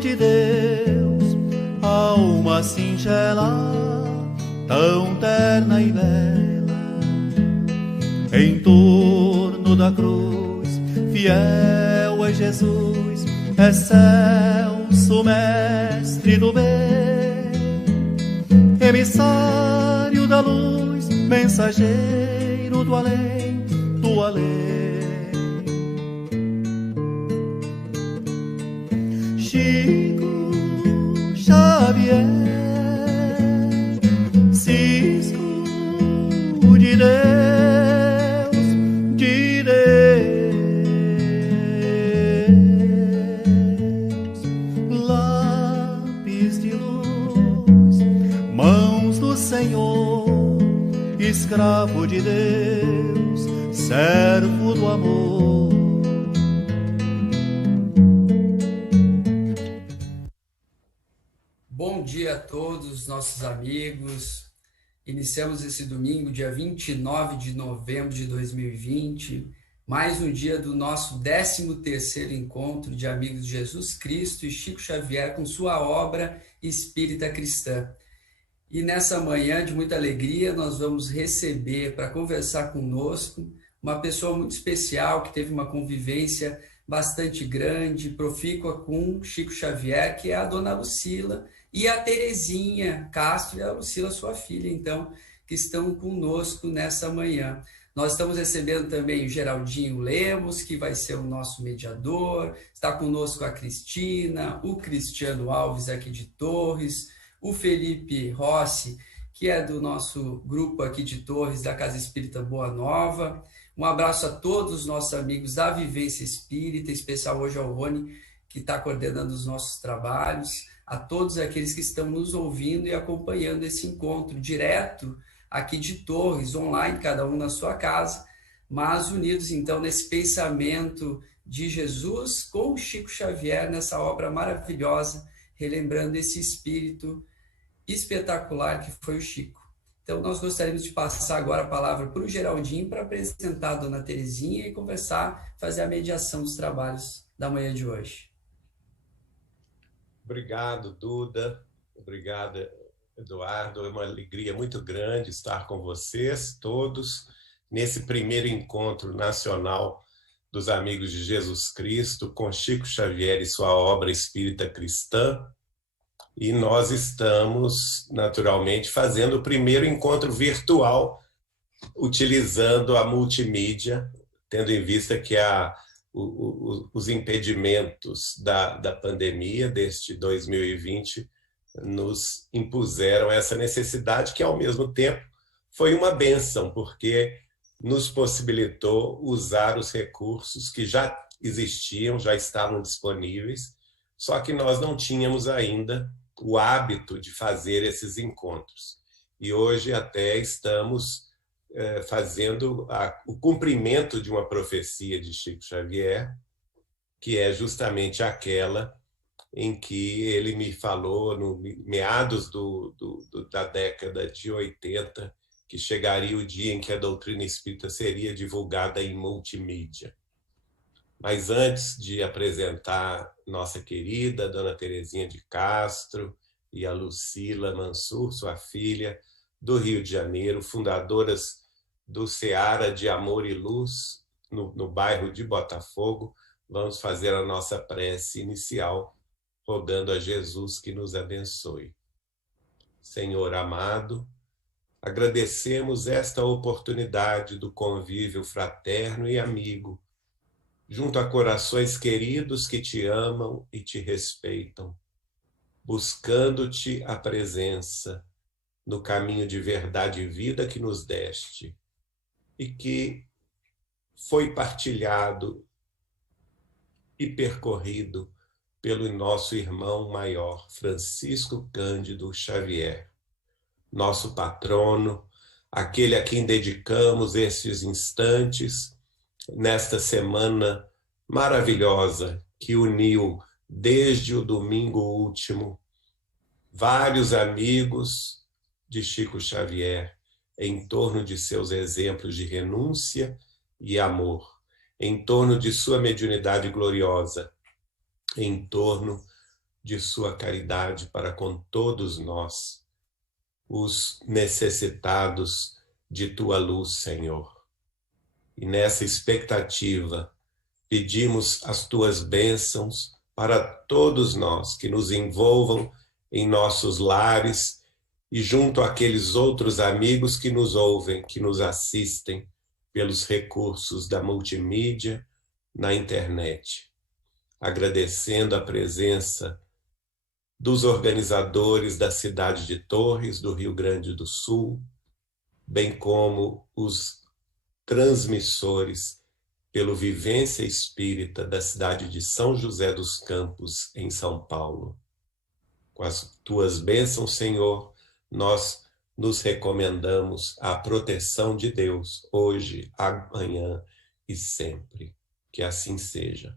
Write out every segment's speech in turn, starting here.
de Deus, alma singela, tão terna e bela, em torno da cruz, fiel é Jesus, excelso mestre do bem, emissário da luz, mensageiro do além, do além. Chico Xavier, cisco de Deus, de Deus, lápis de luz, mãos do Senhor, escravo de Deus, servo do amor. Bom dia a todos, nossos amigos. Iniciamos esse domingo, dia 29 de novembro de 2020, mais um dia do nosso 13º encontro de amigos de Jesus Cristo e Chico Xavier com sua obra Espírita Cristã. E nessa manhã, de muita alegria, nós vamos receber para conversar conosco uma pessoa muito especial que teve uma convivência bastante grande, profícua com Chico Xavier, que é a dona Lucila, e a Terezinha Castro e a Lucila, sua filha, então, que estão conosco nessa manhã. Nós estamos recebendo também o Geraldinho Lemos, que vai ser o nosso mediador, está conosco a Cristina, o Cristiano Alves aqui de Torres, o Felipe Rossi, que é do nosso grupo aqui de Torres, da Casa Espírita Boa Nova. Um abraço a todos os nossos amigos da Vivência Espírita, em especial hoje ao Rony, que está coordenando os nossos trabalhos, a todos aqueles que estão nos ouvindo e acompanhando esse encontro direto aqui de Torres, online, cada um na sua casa, mas unidos então nesse pensamento de Jesus com Chico Xavier, nessa obra maravilhosa, relembrando esse espírito espetacular que foi o Chico. Então nós gostaríamos de passar agora a palavra para o Geraldinho para apresentar a dona Terezinha e conversar, fazer a mediação dos trabalhos da manhã de hoje. Obrigado, Duda. Obrigado, Eduardo. É uma alegria muito grande estar com vocês todos nesse primeiro encontro nacional dos amigos de Jesus Cristo com Chico Xavier e sua obra Espírita Cristã. E nós estamos, naturalmente, fazendo o primeiro encontro virtual, utilizando a multimídia, tendo em vista que os impedimentos da pandemia deste 2020 nos impuseram essa necessidade que, ao mesmo tempo, foi uma bênção, porque nos possibilitou usar os recursos que já existiam, já estavam disponíveis, só que nós não tínhamos ainda o hábito de fazer esses encontros. E hoje até estamos fazendo o cumprimento de uma profecia de Chico Xavier, que é justamente aquela em que ele me falou no meados da década de 80, que chegaria o dia em que a doutrina espírita seria divulgada em multimídia. Mas antes de apresentar nossa querida dona Terezinha de Castro e a Lucila Mansur, sua filha, do Rio de Janeiro, fundadoras do Seara de Amor e Luz, no bairro de Botafogo, vamos fazer a nossa prece inicial, rogando a Jesus que nos abençoe. Senhor amado, agradecemos esta oportunidade do convívio fraterno e amigo, junto a corações queridos que te amam e te respeitam, buscando-te a presença no caminho de verdade e vida que nos deste e que foi partilhado e percorrido pelo nosso irmão maior, Francisco Cândido Xavier, nosso patrono, aquele a quem dedicamos estes instantes nesta semana maravilhosa que uniu desde o domingo último vários amigos de Chico Xavier em torno de seus exemplos de renúncia e amor, em torno de sua mediunidade gloriosa, em torno de sua caridade para com todos nós, os necessitados de tua luz, Senhor. E nessa expectativa, pedimos as tuas bênçãos para todos nós, que nos envolvam em nossos lares e junto àqueles outros amigos que nos ouvem, que nos assistem pelos recursos da multimídia na internet. Agradecendo a presença dos organizadores da cidade de Torres, do Rio Grande do Sul, bem como os transmissores pelo Vivência Espírita da cidade de São José dos Campos, em São Paulo. Com as tuas bênçãos, Senhor, nós nos recomendamos à proteção de Deus, hoje, amanhã e sempre. Que assim seja.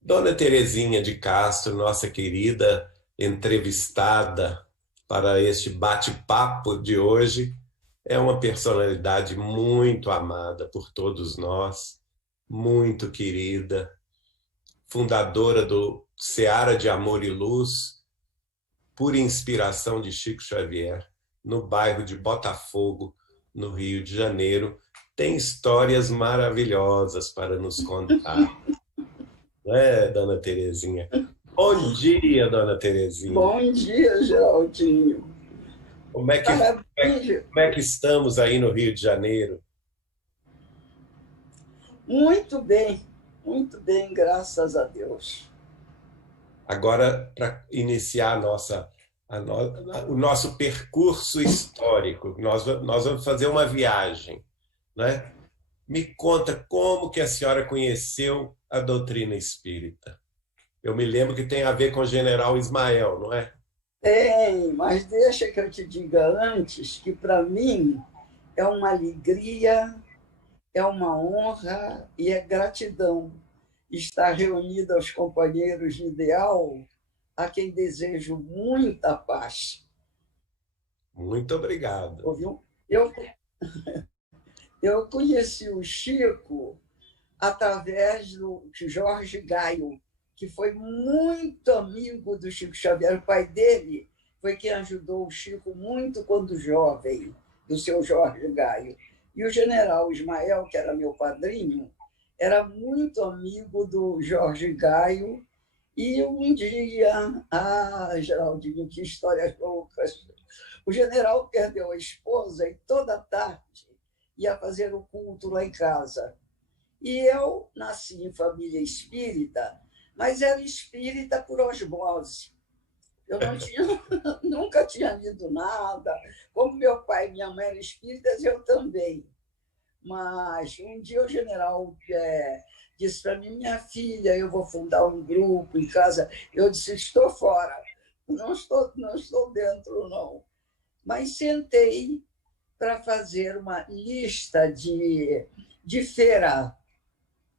Dona Terezinha de Castro, nossa querida entrevistada para este bate-papo de hoje, é uma personalidade muito amada por todos nós, muito querida, fundadora do Seara de Amor e Luz, por inspiração de Chico Xavier, no bairro de Botafogo, no Rio de Janeiro. Tem histórias maravilhosas para nos contar. Não é, Dona Terezinha? Bom dia, Dona Terezinha. Bom dia, Geraldinho. Como é que estamos aí no Rio de Janeiro? Muito bem, graças a Deus. Agora, para iniciar o nosso percurso histórico, nós vamos fazer uma viagem, né? Me conta como que a senhora conheceu a doutrina espírita. Eu me lembro que tem a ver com o general Ismael, não é? Tem, mas deixa que eu te diga antes que, para mim, é uma alegria, é uma honra e é gratidão estar reunida aos companheiros de ideal, a quem desejo muita paz. Muito obrigado. Ouviu? Eu conheci o Chico através do Jorge Gaio, que foi muito amigo do Chico Xavier. O pai dele foi quem ajudou o Chico muito quando jovem, do seu Jorge Gaio. E o general Ismael, que era meu padrinho, era muito amigo do Jorge Gaio. E um dia, Geraldinho, que histórias loucas, o general perdeu a esposa e toda tarde ia fazer o culto lá em casa. E eu nasci em família espírita, mas era espírita por osmose. Eu nunca tinha lido nada. Como meu pai e minha mãe eram espíritas, eu também. Mas um dia o general disse para mim: minha filha, eu vou fundar um grupo em casa. Eu disse: estou fora, não estou dentro, não. Mas sentei para fazer uma lista de feira.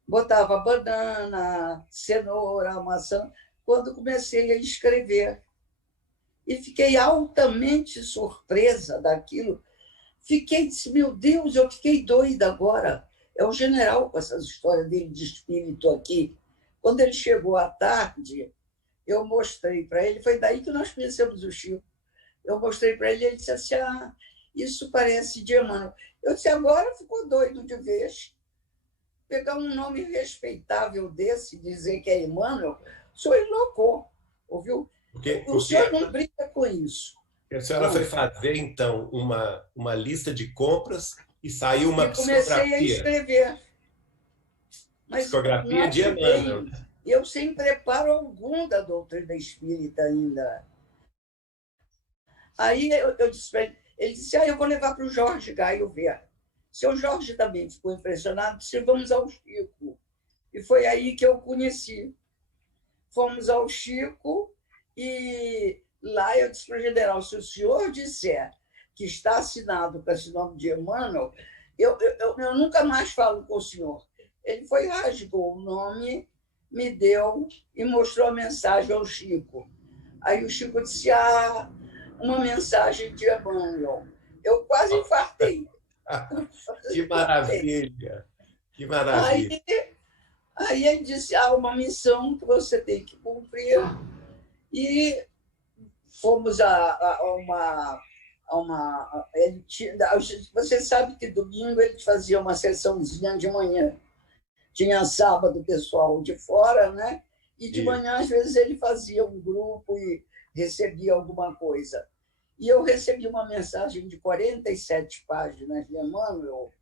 Botava banana, cenoura, maçã, quando comecei a escrever. E fiquei altamente surpresa daquilo. Disse, meu Deus, eu fiquei doida agora. É o general com essas histórias dele de espírito aqui. Quando ele chegou à tarde, eu mostrei para ele, foi daí que nós conhecemos o Chico. Eu mostrei para ele, ele disse assim: isso parece de Emmanuel. Eu disse: agora ficou doido de vez. Pegar um nome respeitável desse, dizer que é Emmanuel, o senhor enloucou, ouviu? O senhor não brinca com isso. A senhora foi fazer, então, uma lista de compras e saiu uma psicografia. Comecei a escrever. Mas psicografia de Emmanuel. Eu sem preparo algum da doutrina espírita ainda. Aí eu disse para ele disse: eu vou levar para o Jorge Gaio ver. Seu Jorge também ficou impressionado, disse: vamos ao Chico. E foi aí que eu conheci. Fomos ao Chico e lá eu disse para o general: se o senhor disser que está assinado com esse nome de Emmanuel, eu nunca mais falo com o senhor. Ele foi, rasgou o nome, me deu e mostrou a mensagem ao Chico. Aí o Chico disse: uma mensagem de Emmanuel. Eu quase infartei. Que maravilha! Que maravilha! Aí Aí ele disse, há uma missão que você tem que cumprir. E fomos ele tinha, você sabe que domingo ele fazia uma sessãozinha de manhã. Tinha sábado o pessoal de fora, né? E de manhã, às vezes, ele fazia um grupo e recebia alguma coisa. E eu recebi uma mensagem de 47 páginas de Emmanuel,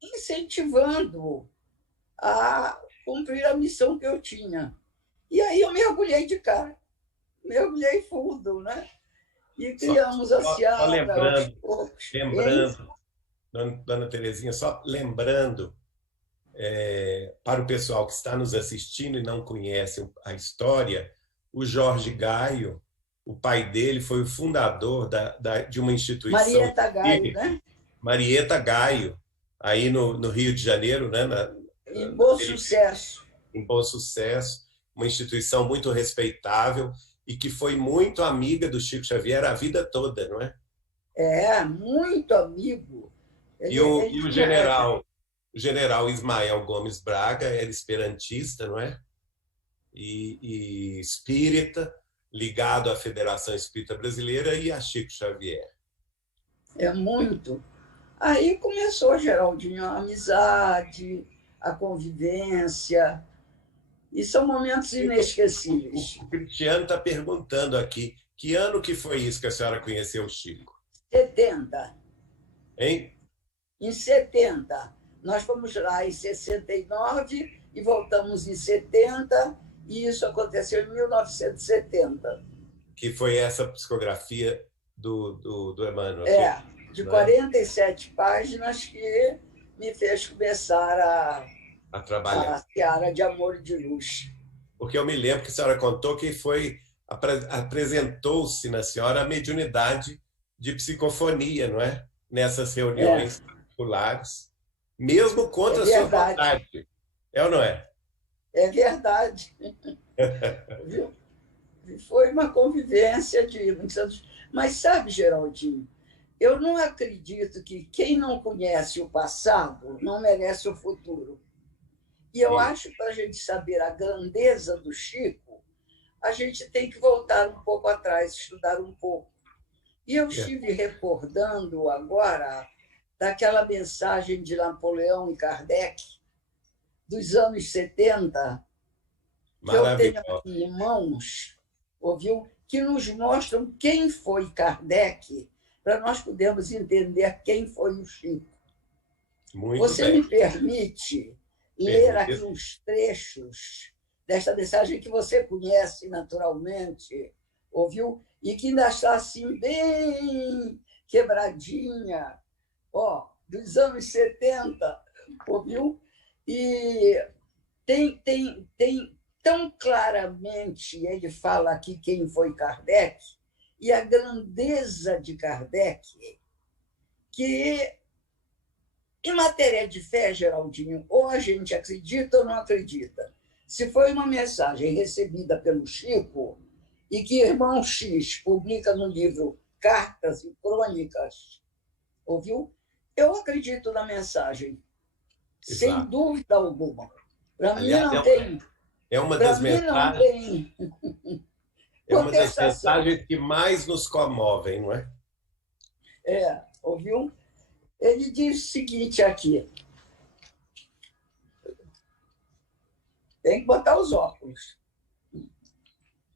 incentivando a cumprir a missão que eu tinha. E aí eu mergulhei de cara, mergulhei fundo, né? E criamos a Seara. Lembrando, dona Terezinha, só lembrando para o pessoal que está nos assistindo e não conhece a história, o Jorge Gaio, o pai dele foi o fundador de uma instituição... Marieta Gaio, né? Marieta Gaio, aí no Rio de Janeiro, né? Em Bom Sucesso. Em Bom Sucesso, uma instituição muito respeitável e que foi muito amiga do Chico Xavier a vida toda, não é? Muito amigo. E o general Ismael Gomes Braga era esperantista, não é? E espírita, ligado à Federação Espírita Brasileira e a Chico Xavier. Muito. Aí começou, Geraldinho, a amizade, a convivência, e são momentos inesquecíveis. O Cristiano está perguntando aqui, que ano que foi isso que a senhora conheceu o Chico? 70. Hein? Em 70. Nós fomos lá em 69 e voltamos em 70, e isso aconteceu em 1970. Que foi essa psicografia do Emmanuel. De 47 páginas que me fez começar a trabalhar. A Seara de Amor e de Luz. Porque eu me lembro que a senhora contou que apresentou-se na senhora a mediunidade de psicofonia, não é? Nessas reuniões particulares, mesmo contra a sua vontade. É ou não é? É verdade. Foi uma convivência de muitos anos. Mas sabe, Geraldinho, eu não acredito que quem não conhece o passado não merece o futuro. E eu acho que para a gente saber a grandeza do Chico, a gente tem que voltar um pouco atrás, estudar um pouco. E eu estive recordando agora daquela mensagem de Napoleão e Kardec, dos anos 70, que eu tenho aqui em mãos, ouviu? Que nos mostram quem foi Kardec, para nós podermos entender quem foi o Chico. Você me permite ler aqui uns trechos desta mensagem que você conhece naturalmente, ouviu? E que ainda está assim, bem quebradinha, dos anos 70, ouviu? E tem tão claramente, ele fala aqui quem foi Kardec, e a grandeza de Kardec, que, em matéria de fé, Geraldinho, ou a gente acredita ou não acredita. Se foi uma mensagem recebida pelo Chico, e que Irmão X publica no livro Cartas e Crônicas, ouviu? Eu acredito na mensagem, sem dúvida alguma. Para mim não tem. É uma das mensagens. É uma das mensagens que mais nos comovem, não é? Ouviu? Ele diz o seguinte aqui. Tem que botar os óculos.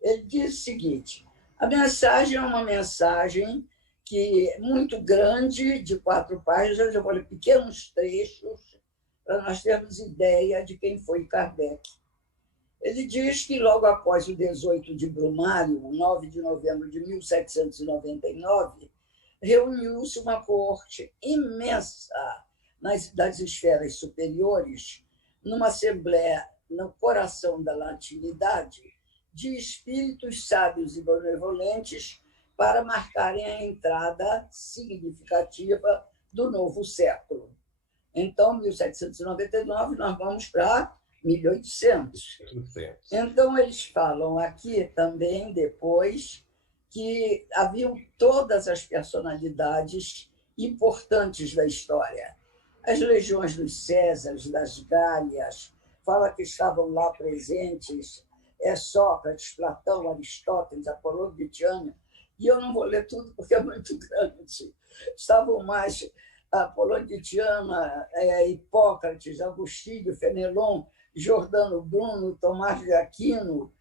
Ele diz o seguinte: a mensagem é uma mensagem que é muito grande, de 4 páginas, eu vou ler pequenos trechos, para nós termos ideia de quem foi Kardec. Ele diz que, logo após o 18 de Brumário, 9 de novembro de 1799, reuniu-se uma corte imensa das esferas superiores, numa assembleia no coração da latinidade, de espíritos sábios e benevolentes para marcarem a entrada significativa do novo século. Então, 1799, nós vamos para 1800. Então, eles falam aqui também, depois, que haviam todas as personalidades importantes da história. as legiões dos Césares, das Gálias, fala que estavam lá presentes Sócrates, Platão, Aristóteles, Apolônio de Tiana, e eu não vou ler tudo porque é muito grande. Estavam mais Apolônio de Tiana, Hipócrates, Agostinho, Fenelon, Giordano Bruno, Tomás de Aquino,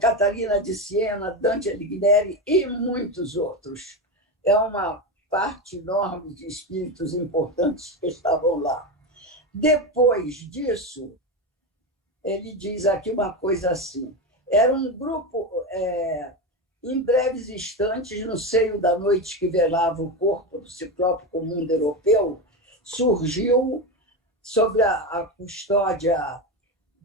Catarina de Siena, Dante Alighieri e muitos outros. É uma parte enorme de espíritos importantes que estavam lá. Depois disso, ele diz aqui uma coisa assim: era um grupo, em breves instantes, no seio da noite que velava o corpo do ciclópico mundo europeu, surgiu, sobre a custódia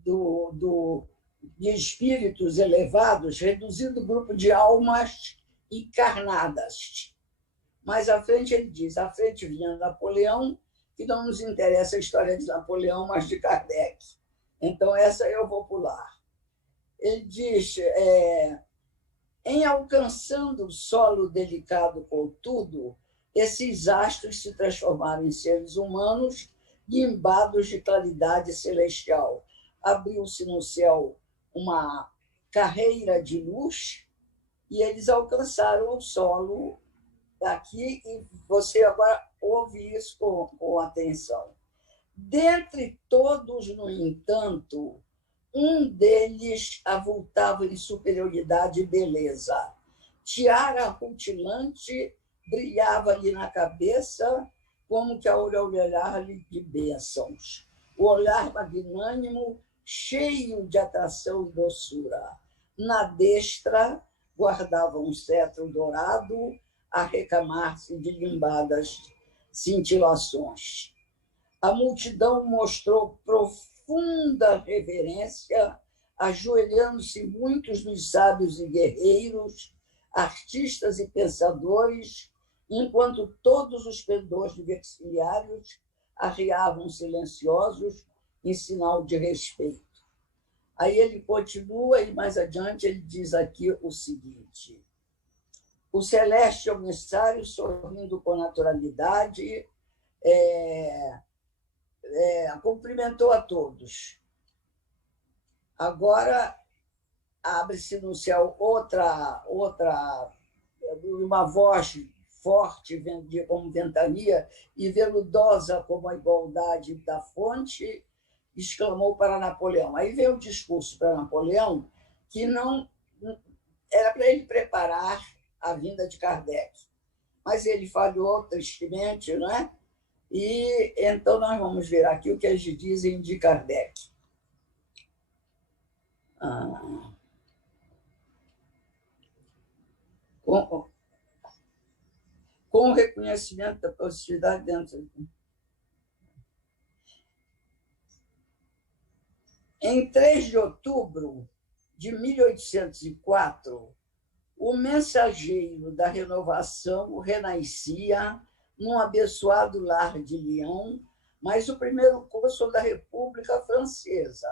de espíritos elevados, reduzido grupo de almas encarnadas. Mais à frente, ele diz, à frente vinha Napoleão, que não nos interessa a história de Napoleão, mas de Kardec. Então, essa eu vou pular. Ele diz, em alcançando o solo delicado, contudo, esses astros se transformaram em seres humanos guimbados de claridade celestial. Abriu-se no céu uma carreira de luz e eles alcançaram o solo daqui, e você agora ouve isso com atenção. Dentre todos, no entanto, um deles avultava em superioridade e beleza. Tiara rutilante brilhava-lhe na cabeça, como que a aureolar-lhe de bênçãos. O olhar magnânimo, cheio de atração e doçura. Na destra, guardava um cetro dourado, a recamar-se de limbadas cintilações. A multidão mostrou profunda reverência, ajoelhando-se muitos dos sábios e guerreiros, artistas e pensadores, enquanto todos os pendores diversiários arriavam silenciosos em sinal de respeito. Aí ele continua e mais adiante ele diz aqui o seguinte: o celeste emissário, sorrindo com naturalidade, cumprimentou a todos. Agora abre-se no céu uma voz forte como ventania e veludosa como a igualdade da fonte, exclamou para Napoleão. Aí veio o discurso para Napoleão, que não era para ele preparar a vinda de Kardec, mas ele falhou tristemente, não é? E então nós vamos ver aqui o que eles dizem de Kardec. Com o reconhecimento da possibilidade dentro. Em 3 de outubro de 1804, o mensageiro da renovação renascia num abençoado lar de Lyon, mas o primeiro cônsul da República Francesa,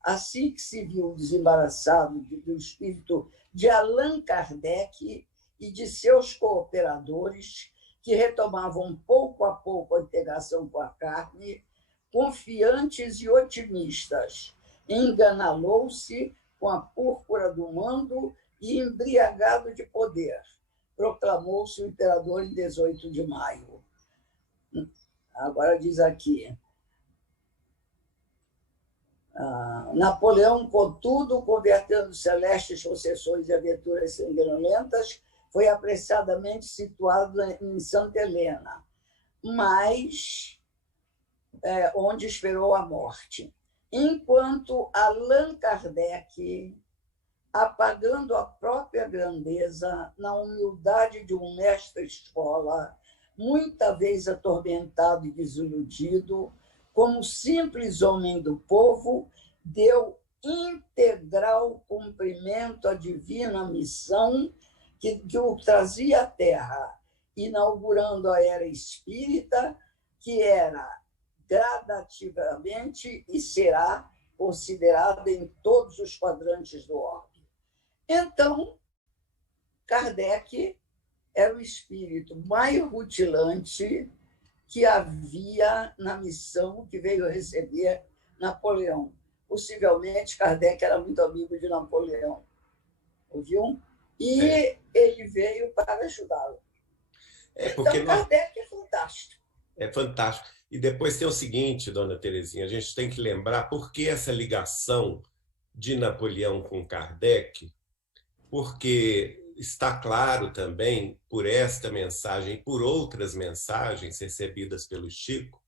assim que se viu desembaraçado do espírito de Allan Kardec e de seus cooperadores, que retomavam pouco a pouco a integração com a carne, confiantes e otimistas, enganou-se com a púrpura do mando e embriagado de poder. Proclamou-se o imperador em 18 de maio. Agora diz aqui. Napoleão, contudo, convertendo celestes concessões e aventuras sanguinolentas, foi apressadamente situado em Santa Helena, mas onde esperou a morte. Enquanto Allan Kardec, apagando a própria grandeza na humildade de um mestre-escola, muita vez atormentado e desiludido, como simples homem do povo, deu integral cumprimento à divina missão que o trazia à Terra, inaugurando a era espírita, que era gradativamente e será considerada em todos os quadrantes do orbe. Então, Kardec era o espírito mais rutilante que havia na missão que veio receber Napoleão. Possivelmente, Kardec era muito amigo de Napoleão, ouviu? E ele veio para ajudá-lo. Então, Kardec é fantástico. É fantástico. E depois tem o seguinte, dona Terezinha, a gente tem que lembrar por que essa ligação de Napoleão com Kardec, porque está claro também, por esta mensagem e por outras mensagens recebidas pelo Chico,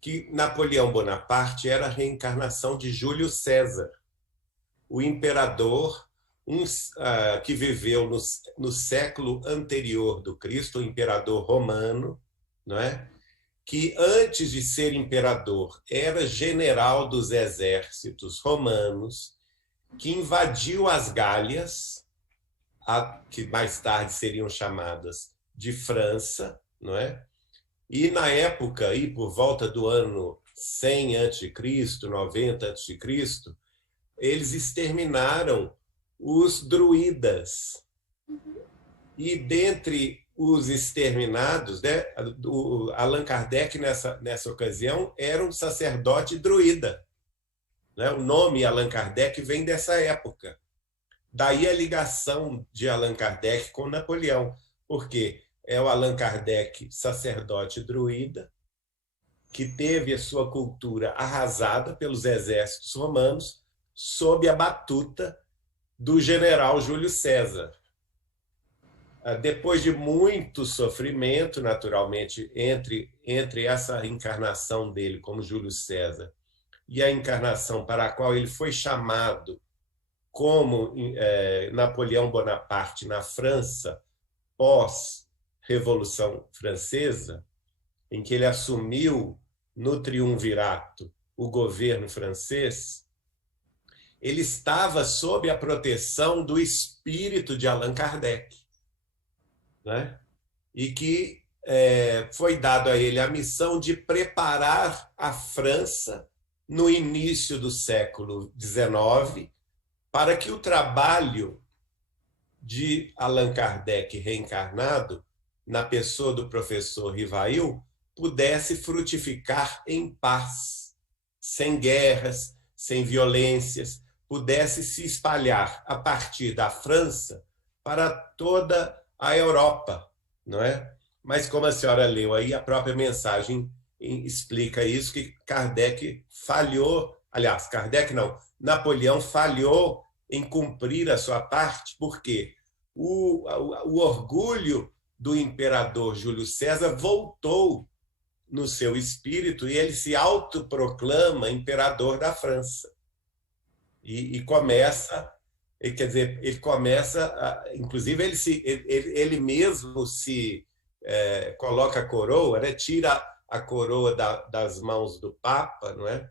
que Napoleão Bonaparte era a reencarnação de Júlio César, o imperador que viveu no século anterior do Cristo, o imperador romano, não é? Que antes de ser imperador era general dos exércitos romanos, que invadiu as Gálias, que mais tarde seriam chamadas de França, não é? E na época, aí, por volta do ano 100 a.C., 90 a.C., eles exterminaram os druidas. E dentre os exterminados, né, Allan Kardec, nessa ocasião, era um sacerdote druida. Né? O nome Allan Kardec vem dessa época. Daí a ligação de Allan Kardec com Napoleão, porque é o Allan Kardec, sacerdote druida, que teve a sua cultura arrasada pelos exércitos romanos sob a batuta do general Júlio César. Depois de muito sofrimento, naturalmente, entre essa encarnação dele como Júlio César e a encarnação para a qual ele foi chamado como Napoleão Bonaparte na França, pós-Revolução Francesa, em que ele assumiu no triunvirato o governo francês, ele estava sob a proteção do espírito de Allan Kardec, né? E que foi dado a ele a missão de preparar a França no início do século XIX para que o trabalho de Allan Kardec reencarnado, na pessoa do professor Rivail, pudesse frutificar em paz, sem guerras, sem violências, pudesse se espalhar a partir da França para toda a Europa, não é? Mas como a senhora leu aí, a própria mensagem explica isso, que Kardec falhou, aliás, Kardec não, Napoleão falhou em cumprir a sua parte, porque o orgulho do imperador Júlio César voltou no seu espírito e ele se autoproclama imperador da França. E começa, quer dizer, ele começa, inclusive ele mesmo se coloca a coroa, né? Tira a coroa das mãos do Papa, não é?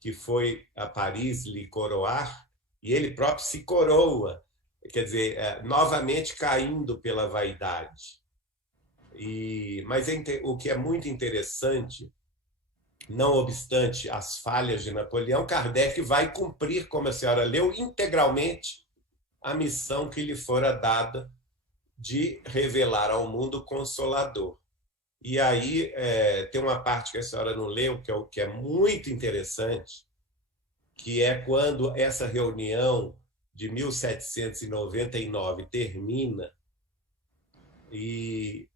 Que foi a Paris lhe coroar, e ele próprio se coroa, quer dizer, novamente caindo pela vaidade. Mas o que é muito interessante, não obstante as falhas de Napoleão, Kardec vai cumprir, como a senhora leu, integralmente a missão que lhe fora dada de revelar ao mundo o Consolador. E aí tem uma parte que a senhora não leu, que é muito interessante, que é quando essa reunião de 1799 termina e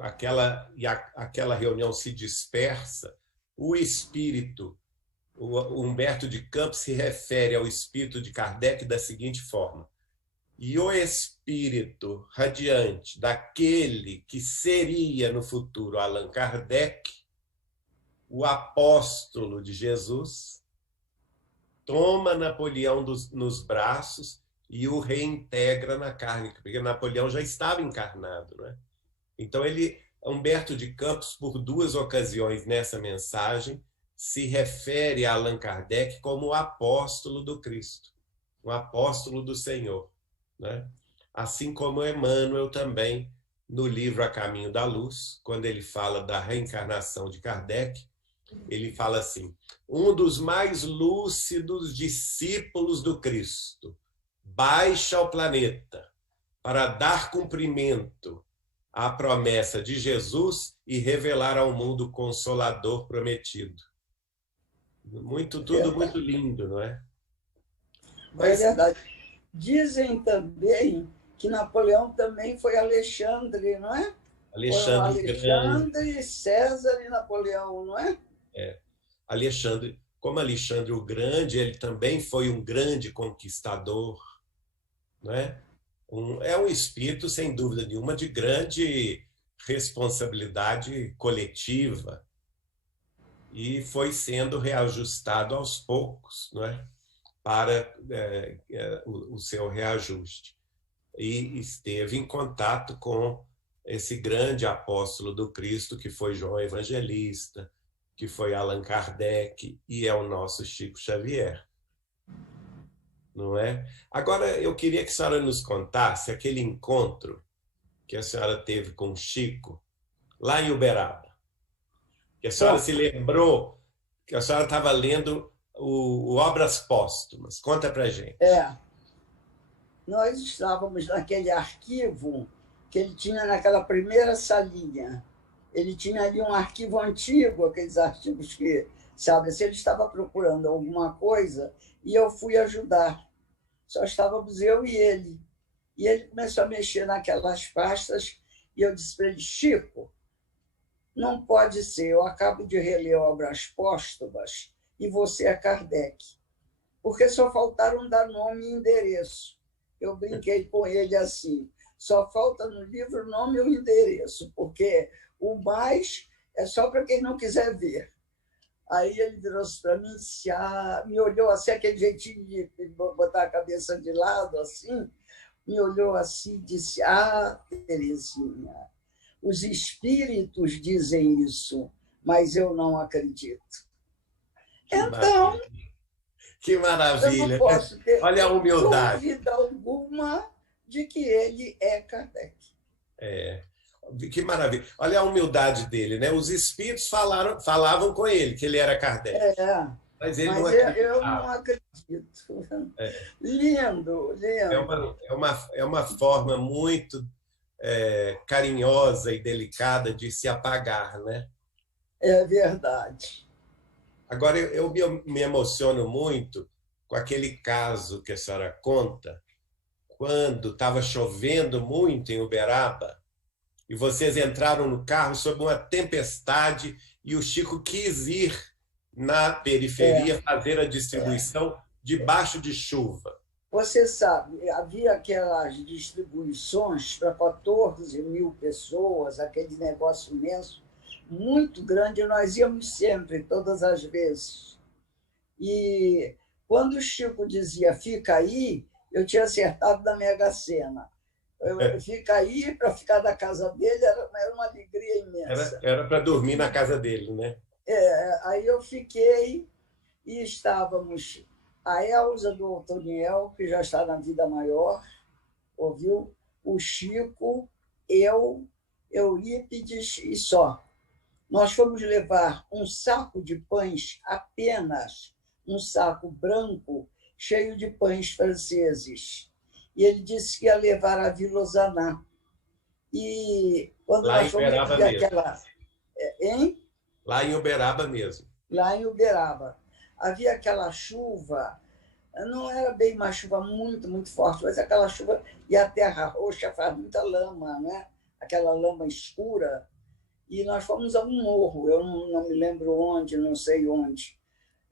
aquela reunião se dispersa, o espírito, o Humberto de Campos se refere ao espírito de Kardec da seguinte forma: e o espírito radiante daquele que seria no futuro Allan Kardec, o apóstolo de Jesus, toma Napoleão nos braços e o reintegra na carne, porque Napoleão já estava encarnado, né? Então Humberto de Campos, por duas ocasiões nessa mensagem, se refere a Allan Kardec como o apóstolo do Cristo, o apóstolo do Senhor, né? Assim como Emmanuel também, no livro A Caminho da Luz, quando ele fala da reencarnação de Kardec, ele fala assim: um dos mais lúcidos discípulos do Cristo baixa ao planeta para dar cumprimento a promessa de Jesus e revelar ao mundo o Consolador prometido. Tudo muito lindo, não é? É verdade. Dizem também que Napoleão também foi Alexandre, não é? Alexandre, César e Napoleão, não é? Alexandre, como Alexandre o Grande, ele também foi um grande conquistador, não é? É um espírito, sem dúvida nenhuma, de grande responsabilidade coletiva e foi sendo reajustado aos poucos, não é? Para o seu reajuste. E esteve em contato com esse grande apóstolo do Cristo, que foi João Evangelista, que foi Allan Kardec e é o nosso Chico Xavier. Não é? Agora, eu queria que a senhora nos contasse aquele encontro que a senhora teve com o Chico, lá em Uberaba. Que a senhora se lembrou que a senhora estava lendo o Obras Póstumas. Conta para a gente. Nós estávamos naquele arquivo que ele tinha naquela primeira salinha. Ele tinha ali um arquivo antigo, aqueles artigos que, sabe, se ele estava procurando alguma coisa, e eu fui ajudar. Só estávamos eu e ele. E ele começou a mexer naquelas pastas, e eu disse para ele: Chico, não pode ser, eu acabo de reler Obras Póstumas e você é Kardec, porque só faltaram dar nome e endereço. Eu brinquei com ele assim: só falta no livro o nome e o endereço, porque o mais é só para quem não quiser ver. Aí ele virou-se para mim, me olhou assim, aquele jeitinho de botar a cabeça de lado, assim, me olhou assim e disse: Terezinha, os espíritos dizem isso, mas eu não acredito. Então, que maravilha! Eu não posso ter Olha a humildade. dúvida alguma de que ele é Kardec. Que maravilha. Olha a humildade dele, né? Os espíritos falavam com ele que ele era Kardec. Mas ele não acreditava. Eu não acredito. Lindo, lindo. É uma forma muito carinhosa e delicada de se apagar, né? É verdade. Agora, eu me emociono muito com aquele caso que a senhora conta, quando estava chovendo muito em Uberaba, e vocês entraram no carro sob uma tempestade e o Chico quis ir na periferia fazer a distribuição debaixo de chuva. Você sabe, havia aquelas distribuições para 14 mil pessoas, aquele negócio imenso, muito grande, e nós íamos sempre, todas as vezes. E quando o Chico dizia fica aí, eu tinha acertado da Mega Sena. Fica aí, para ficar da casa dele, era uma alegria imensa. Era para dormir na casa dele, né? Aí eu fiquei e estávamos a Elza do Otoniel, que já está na vida maior, ouviu? O Chico, eu, Eurípides e só. Nós fomos levar um saco de pães, apenas um saco branco, cheio de pães franceses. E ele disse que ia levar a Vila Osaná. E quando lá nós fomos ver aquela... Lá em Uberaba mesmo. Lá em Uberaba. Havia aquela chuva, não era bem uma chuva muito, muito forte, mas aquela chuva, e a terra roxa faz muita lama, né? Aquela lama escura. E nós fomos a um morro, eu não me lembro onde, não sei onde.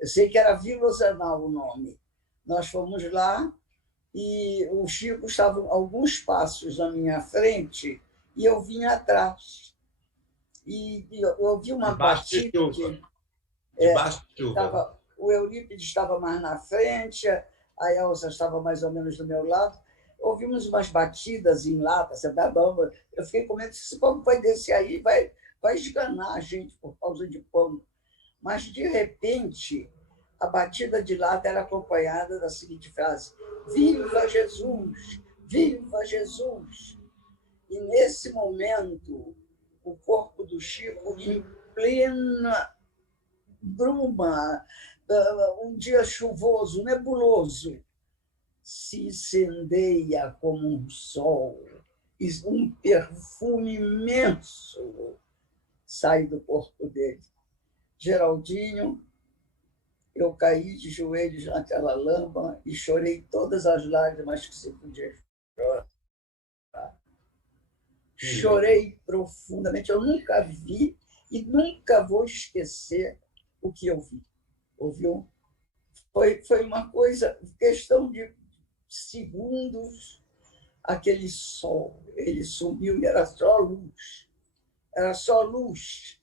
Eu sei que era Vila Osaná o nome. Nós fomos lá, e o Chico estava alguns passos na minha frente e eu vinha atrás. E eu ouvi uma batida. Debaixo de chuva. O Eurípides estava mais na frente, a Elsa estava mais ou menos do meu lado. Ouvimos umas batidas em lata. Eu fiquei com medo, esse povo vai descer aí, vai esganar a gente por causa de pão. Mas, de repente, a batida de lata era acompanhada da seguinte frase: Viva Jesus! Viva Jesus! E, nesse momento, o corpo do Chico, em plena bruma, um dia chuvoso, nebuloso, se incendeia como um sol e um perfume imenso sai do corpo dele. Geraldinho, eu caí de joelhos naquela lama e chorei todas as lágrimas que se podia chorar. Chorei profundamente. Eu nunca vi e nunca vou esquecer o que eu vi. Ouviu? Foi uma coisa, questão de segundos, aquele sol, ele sumiu e era só luz. Era só luz.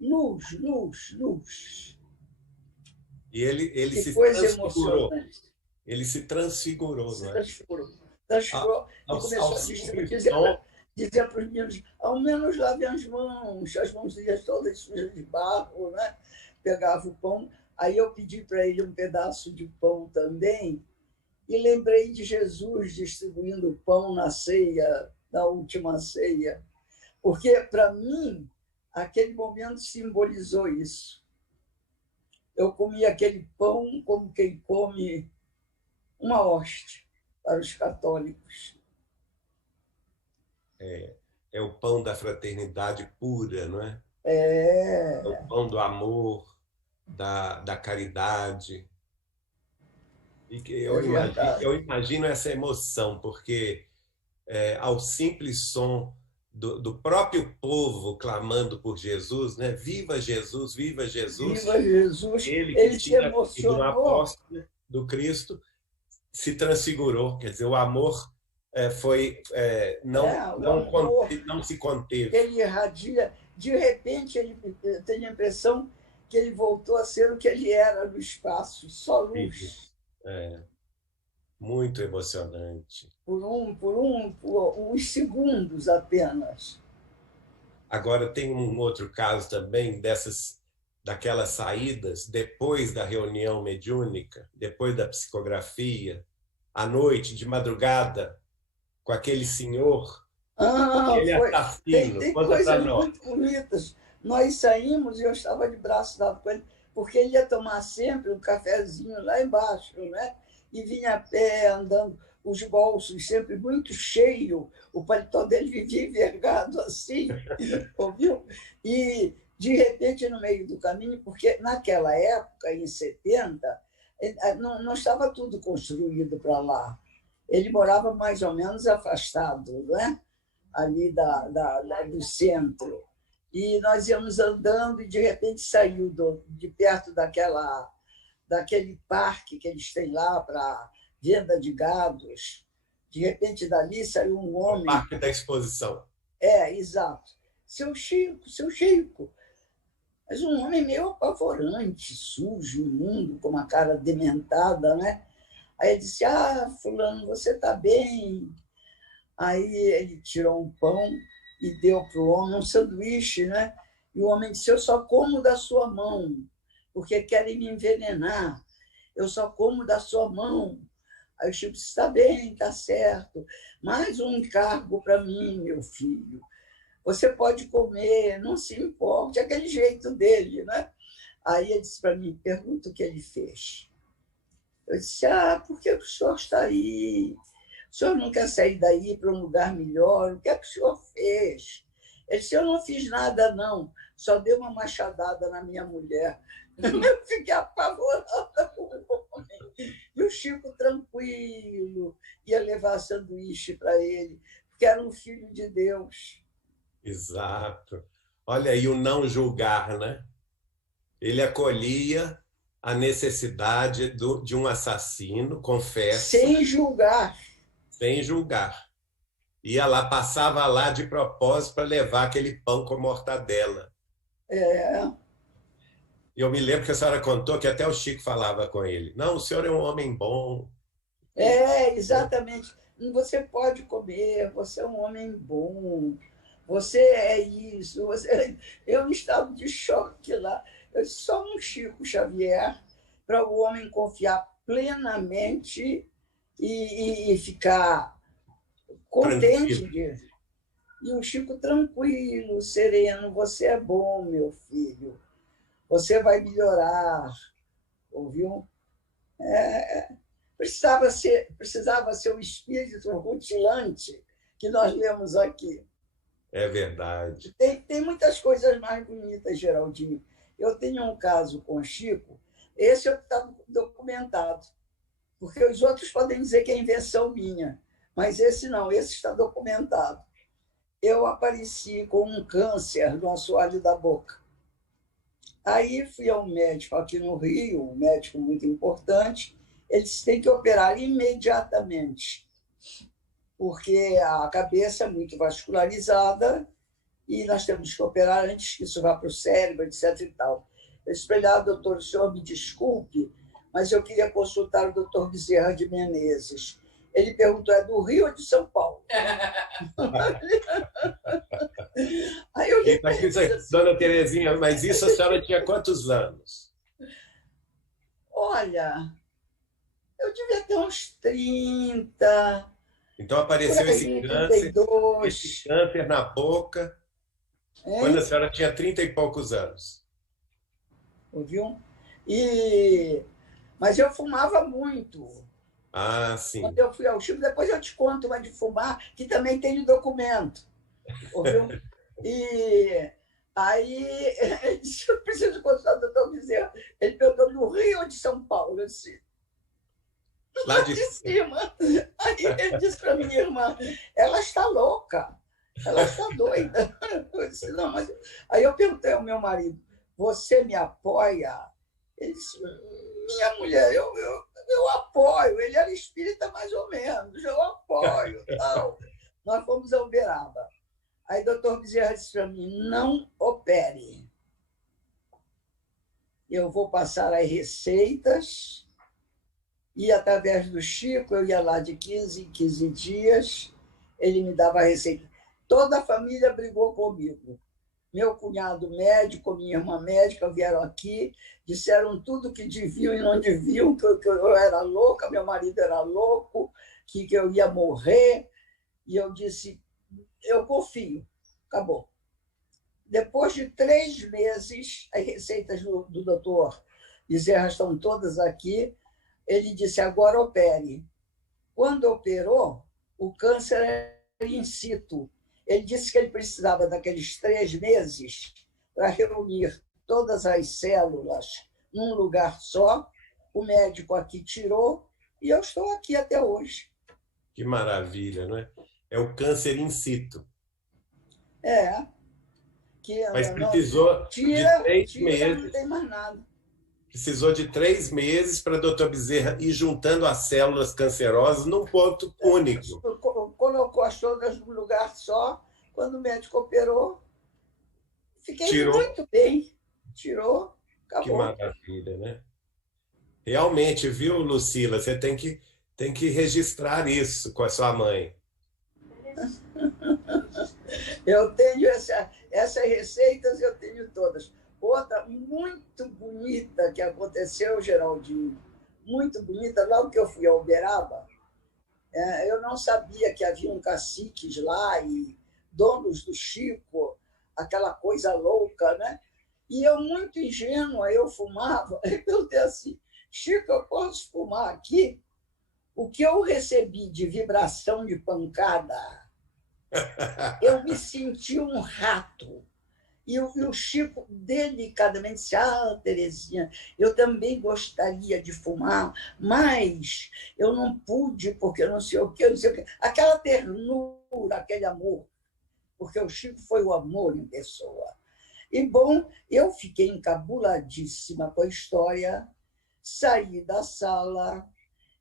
Luz, luz, luz. E ele que se coisa transfigurou. emocionante. Ele se transfigurou, Se não é? transfigurou. Transfigurou e começou a dizer para os meninos, ao menos lavem as mãos todas sujas de barro, né? Pegava o pão. Aí eu pedi para ele um pedaço de pão também e lembrei de Jesus distribuindo pão na ceia, na última ceia. Porque, para mim, aquele momento simbolizou isso. Eu comi aquele pão como quem come uma hóstia para os católicos. É o pão da fraternidade pura, não é? É o pão do amor, da caridade. E que eu imagino essa emoção, porque ao simples som do próprio povo clamando por Jesus, né? Viva Jesus, viva Jesus! Viva Jesus! Ele se emocionou. Um apóstolo do Cristo, se transfigurou. Quer dizer, o amor não se conteve. Ele irradia. De repente, eu tenho a impressão que ele voltou a ser o que ele era no espaço, só luz. Muito emocionante. Por uns segundos apenas. Agora, tem um outro caso também daquelas saídas depois da reunião mediúnica, depois da psicografia, à noite, de madrugada, com aquele senhor, assassino. Tem coisas muito bonitas. Nós saímos e eu estava de braço dado com ele, porque ele ia tomar sempre um cafezinho lá embaixo, né? E vinha a pé, andando, os bolsos sempre muito cheios, o paletó dele vivia envergado assim, ouviu? E, de repente, no meio do caminho, porque naquela época, em 70, não estava tudo construído para lá. Ele morava mais ou menos afastado, né? Ali do centro. E nós íamos andando e, de repente, saiu de perto daquele parque que eles têm lá para venda de gados. De repente, dali saiu um homem... O Parque da Exposição. Exato. Seu Chico. Mas um homem meio apavorante, sujo, imundo, com uma cara dementada, né? Aí ele disse, fulano, você está bem? Aí ele tirou um pão e deu para o homem um sanduíche, né? E o homem disse, eu só como da sua mão, porque querem me envenenar. Eu só como da sua mão. Aí o Chico disse, está bem, está certo. Mais um encargo para mim, meu filho. Você pode comer, não se importe, aquele jeito dele, né? Aí ele disse para mim, pergunta o que ele fez. Eu disse, por que o senhor está aí? O senhor não quer sair daí para um lugar melhor? O que é que o senhor fez? Ele disse, eu não fiz nada, não. Só dei uma machadada na minha mulher. Eu fiquei apavorada com o homem. E o Chico, tranquilo, ia levar sanduíche para ele, porque era um filho de Deus. Exato. Olha aí o não julgar, né? Ele acolhia a necessidade de um assassino, confesso. Sem julgar. Sem julgar. Ia lá, passava lá de propósito para levar aquele pão com mortadela. Eu me lembro que a senhora contou que até o Chico falava com ele. Não, o senhor é um homem bom. Exatamente. Você pode comer, você é um homem bom. Você é isso. Eu estava de choque lá. Eu disse, só um Chico Xavier para o homem confiar plenamente e ficar contente disso. E o Chico tranquilo, sereno, você é bom, meu filho. Você vai melhorar, ouviu? Precisava ser um espírito rutilante que nós lemos aqui. É verdade. Tem muitas coisas mais bonitas, Geraldinho. Eu tenho um caso com o Chico, esse está documentado, porque os outros podem dizer que é invenção minha, mas esse não, esse está documentado. Eu apareci com um câncer no assoalho da boca. Aí fui a um médico aqui no Rio, um médico muito importante, ele disse que tem que operar imediatamente, porque a cabeça é muito vascularizada e nós temos que operar antes que isso vá para o cérebro, etc. e tal. Eu disse para ele, doutor, o senhor me desculpe, mas eu queria consultar o doutor Bezerra de Menezes. Ele perguntou, é do Rio ou de São Paulo? Aí eu lhe disse, dona Terezinha, mas isso a senhora tinha quantos anos? Olha, eu devia ter uns 30. Então apareceu aí, esse câncer na boca, quando a senhora tinha 30 e poucos anos. Ouviu? Mas eu fumava muito. Ah, sim. Quando eu fui ao Chico, depois eu te conto uma de fumar, que também tem no documento. Ouviu? E aí ele disse, eu preciso consultar o doutor Bezerra. Ele perguntou, no Rio ou de São Paulo? Eu disse, lá de cima. Aí ele disse para minha irmã, ela está louca, ela está doida. Eu disse, não, mas... Aí eu perguntei ao meu marido, você me apoia? Ele disse, minha mulher, eu apoio. Ele era espírita mais ou menos, eu apoio. Então, nós fomos a Uberaba. Aí o doutor Bezerra disse para mim, não opere. Eu vou passar as receitas e, através do Chico, eu ia lá de 15 em 15 dias, ele me dava a receita. Toda a família brigou comigo. Meu cunhado médico, minha irmã médica vieram aqui, disseram tudo que deviam e não deviam, que eu era louca, meu marido era louco, que eu ia morrer. E eu disse, eu confio. Acabou. Depois de 3 meses, as receitas do doutor Bezerra estão todas aqui, ele disse, agora opere. Quando operou, o câncer era in situ. Ele disse que ele precisava daqueles 3 meses para reunir todas as células num lugar só. O médico aqui tirou e eu estou aqui até hoje. Que maravilha, não é? É o câncer in situ. É. Mas precisou de 3 meses. Não tem mais nada. Precisou de 3 meses para o doutor Bezerra ir juntando as células cancerosas num ponto único. Colocou as todas num lugar só. Quando o médico operou, fiquei muito bem. Tirou, acabou. Que maravilha, né? Realmente, viu, Lucila? Você tem que registrar isso com a sua mãe. Eu tenho essas receitas, eu tenho todas. Outra muito bonita que aconteceu, Geraldinho, muito bonita, logo que eu fui a Uberaba, eu não sabia que haviam caciques lá e donos do Chico, aquela coisa louca, né? E eu, muito ingênua, eu fumava, eu perguntei assim, Chico, eu posso fumar aqui? O que eu recebi de vibração de pancada, eu me senti um rato. E o Chico, delicadamente, disse, Terezinha, eu também gostaria de fumar, mas eu não pude, porque não sei o quê, não sei o quê. Aquela ternura, aquele amor, porque o Chico foi o amor em pessoa. E, bom, eu fiquei encabuladíssima com a história, saí da sala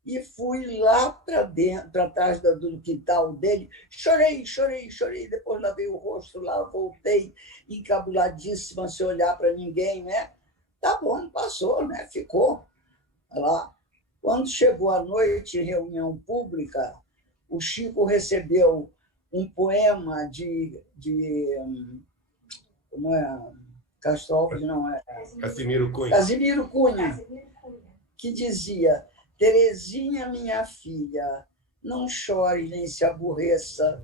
e fui lá para dentro, para trás do quintal dele. Chorei. Depois lavei o rosto lá, voltei encabuladíssima, sem olhar para ninguém, né? Tá bom, passou, né? Ficou lá. Quando chegou a noite, reunião pública, o Chico recebeu um poema de como é? Castro, não é? Casimiro Cunha. Casimiro Cunha, que dizia: Terezinha, minha filha, não chore nem se aborreça,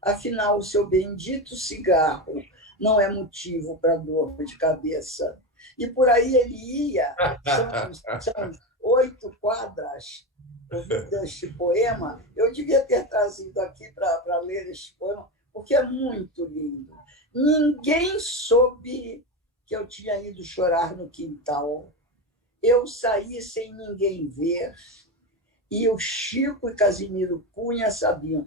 afinal o seu bendito cigarro não é motivo para dor de cabeça. E por aí ele ia, são 8 quadras, ouviu, deste poema. Eu devia ter trazido aqui para ler este poema, porque é muito lindo. Ninguém soube que eu tinha ido chorar no quintal. Eu saí sem ninguém ver, e o Chico e Casimiro Cunha sabiam.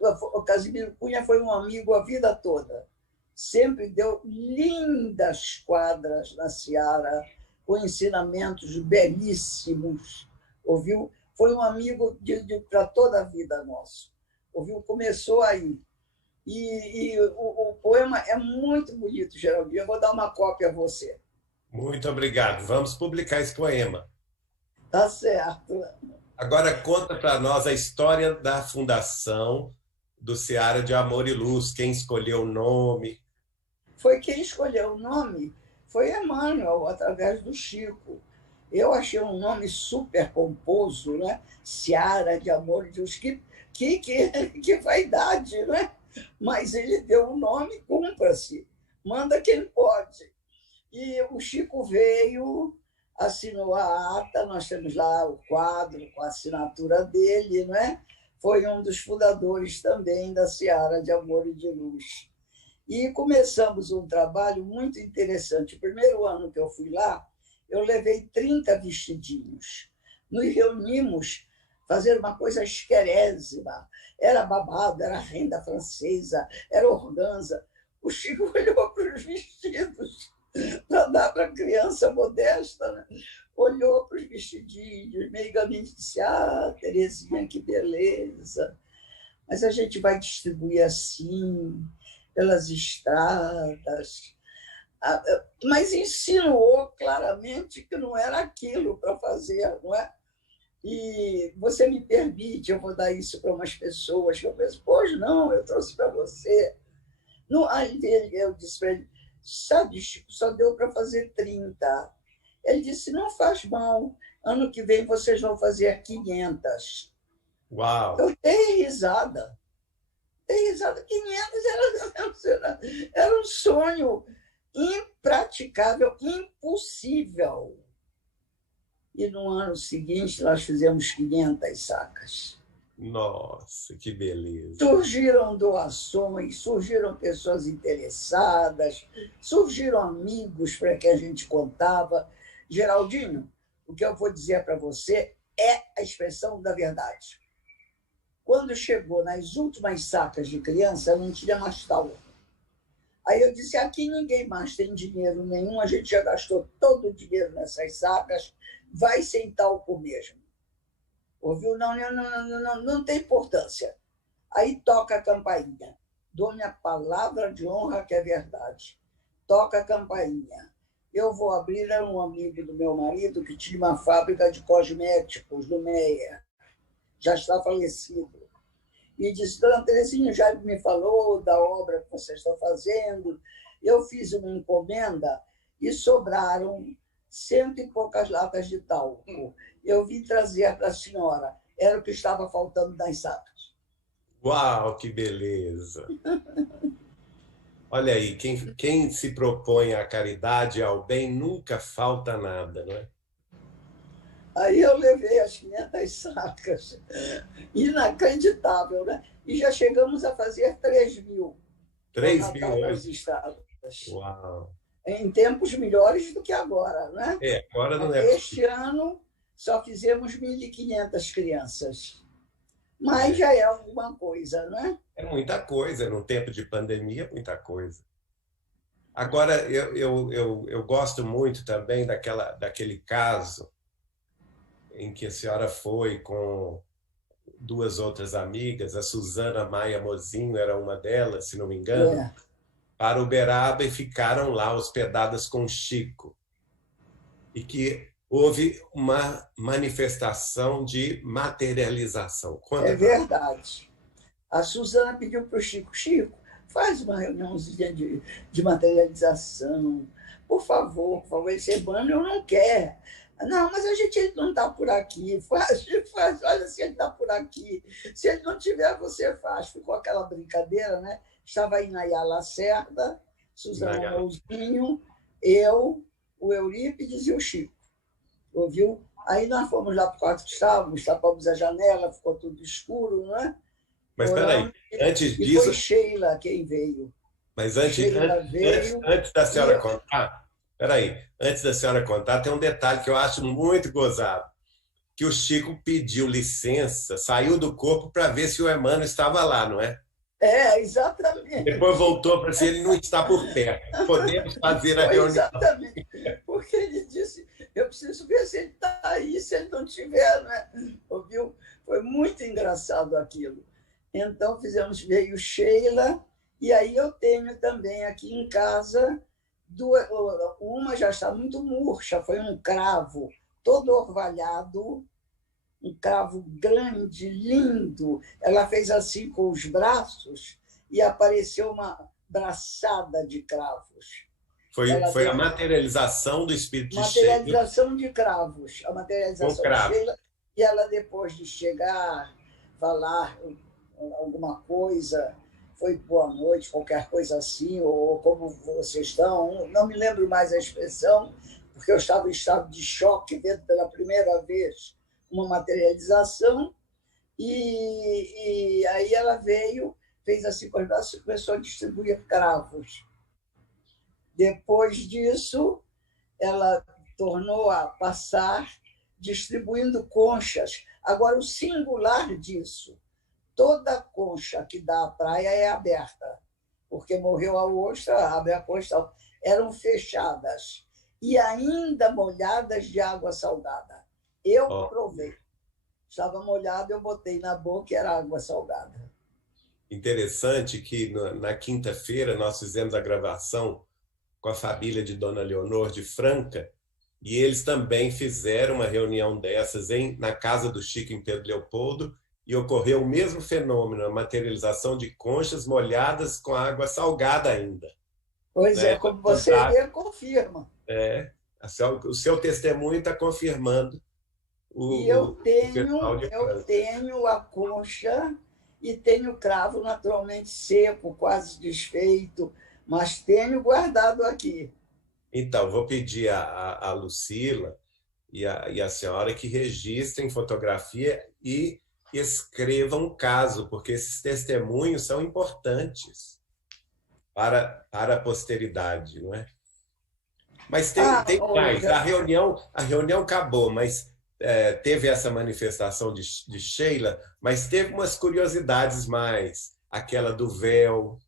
O Casimiro Cunha foi um amigo a vida toda. Sempre deu lindas quadras na Seara, com ensinamentos belíssimos, ouviu? Foi um amigo para toda a vida nosso, ouviu? Começou aí. E o poema é muito bonito, Geraldinho. Eu vou dar uma cópia a você. Muito obrigado. Vamos publicar esse poema. Tá certo. Agora conta para nós a história da fundação do Seara de Amor e Luz. Quem escolheu o nome? Foi quem escolheu o nome, foi Emmanuel, através do Chico. Eu achei um nome super pomposo, né? Seara de Amor e Luz. Que vaidade, né? Mas ele deu o nome, cumpra-se. Manda quem pode. E o Chico veio, assinou a ata, nós temos lá o quadro com a assinatura dele, não é? Foi um dos fundadores também da Seara de Amor e de Luz. E começamos um trabalho muito interessante. O primeiro ano que eu fui lá, eu levei 30 vestidinhos. Nos reunimos fazer uma coisa esquerésima. Era babado, era renda francesa, era organza. O Chico olhou para os vestidos para dar para a criança modesta, né? Olhou para os vestidinhos, meigamente disse: ah, Terezinha, que beleza! Mas a gente vai distribuir assim, pelas estradas. Mas insinuou claramente que não era aquilo para fazer, não é? E você me permite, eu vou dar isso para umas pessoas, que eu penso, pois não, eu trouxe para você. No, aí eu disse para ele, sabe, Chico, só deu para fazer 30. Ele disse, não faz mal, ano que vem vocês vão fazer 500. Uau! Eu dei risada. 500 era um sonho impraticável, impossível. E no ano seguinte nós fizemos 500 sacas. Nossa, que beleza! Surgiram doações, surgiram pessoas interessadas, surgiram amigos para que a gente contava. Geraldinho, o que eu vou dizer para você é a expressão da verdade. Quando chegou nas últimas sacas de criança, não tinha mais talco. Aí eu disse, aqui ninguém mais tem dinheiro nenhum, a gente já gastou todo o dinheiro nessas sacas, vai sem talco mesmo. Ouviu? Não tem importância. Aí toca a campainha. Dou minha palavra de honra que é verdade. Toca a campainha. Eu vou abrir, era um amigo do meu marido que tinha uma fábrica de cosméticos no Meia. Já está falecido. E disse, dona Terezinha, já me falou da obra que vocês estão fazendo. Eu fiz uma encomenda e sobraram 100 e poucas latas de talco. Eu vim trazer para a senhora. Era o que estava faltando nas sacas. Uau, que beleza! Olha aí, quem se propõe à caridade e ao bem nunca falta nada, não é? Aí eu levei as 500 sacas. Inacreditável, né? E já chegamos a fazer 3.000. 3.000 nas estradas. Uau! Em tempos melhores do que agora, né? Agora não é Este ano só fizemos 1.500 crianças. Mas já é alguma coisa, né? É muita coisa, num tempo de pandemia, muita coisa. Agora, eu gosto muito também daquele caso em que a senhora foi com 2 outras amigas, a Suzana Maia Mozinho era uma delas, se não me engano, para Uberaba e ficaram lá hospedadas com Chico. E que houve uma manifestação de materialização. É verdade. A Suzana pediu para o Chico, Chico, faz uma reuniãozinha de materialização. Por favor, esse Emmanuel não quer. Não, mas ele não está por aqui. Faz. Olha, se ele está por aqui. Se ele não tiver, você faz. Ficou aquela brincadeira, né? Estava aí Nayá Lacerda, Suzana Mouzinho, eu, o Eurípides e o Chico. Ouviu? Aí nós fomos lá para o quarto que estávamos, tapamos a janela, ficou tudo escuro, né? Mas espera aí, Oramos, antes e disso, foi Sheila quem veio. mas Sheila veio. antes da E senhora contar, espera aí, antes da senhora contar, tem um detalhe que eu acho muito gozado, que o Chico pediu licença, saiu do corpo para ver se o Emmanuel estava lá, não é? Exatamente. Depois voltou para se ele não está por perto. Podemos fazer a Foi reunião. exatamente. Porque ele disse, eu preciso ver se ele está aí, se ele não estiver, né? Ouviu? Foi muito engraçado aquilo. Então, veio Sheila, e aí eu tenho também aqui em casa, uma já está muito murcha, foi um cravo todo orvalhado, um cravo grande, lindo. Ela fez assim com os braços e apareceu uma braçada de cravos. Foi a materialização do espírito de Sheila. Materialização de cravos. A materialização de Sheila. E ela, depois de chegar, falar alguma coisa, foi boa noite, qualquer coisa assim, ou como vocês estão, não me lembro mais a expressão, porque eu estava em estado de choque, vendo pela primeira vez uma materialização, e aí ela veio, fez assim com os braços e começou a distribuir cravos. Depois disso, ela tornou a passar distribuindo conchas. Agora, o singular disso, toda concha que dá à praia é aberta, porque morreu a ostra, abre a concha, eram fechadas e ainda molhadas de água salgada. Eu provei. Estava molhado, eu botei na boca e era água salgada. Interessante que na quinta-feira nós fizemos a gravação com a família de Dona Leonor de Franca e eles também fizeram uma reunião dessas na casa do Chico em Pedro Leopoldo e ocorreu o mesmo fenômeno, a materialização de conchas molhadas com água salgada ainda. Pois é, como você vê, confirma. O seu testemunho está confirmando. E eu tenho a concha e tenho o cravo naturalmente seco, quase desfeito, mas tenho guardado aqui. Então, vou pedir a Lucila e a senhora que registrem fotografia e escrevam um caso, porque esses testemunhos são importantes para a posteridade, não é? Mas tem mais. A reunião acabou, mas teve essa manifestação de Sheila, mas teve umas curiosidades mais. Aquela do véu.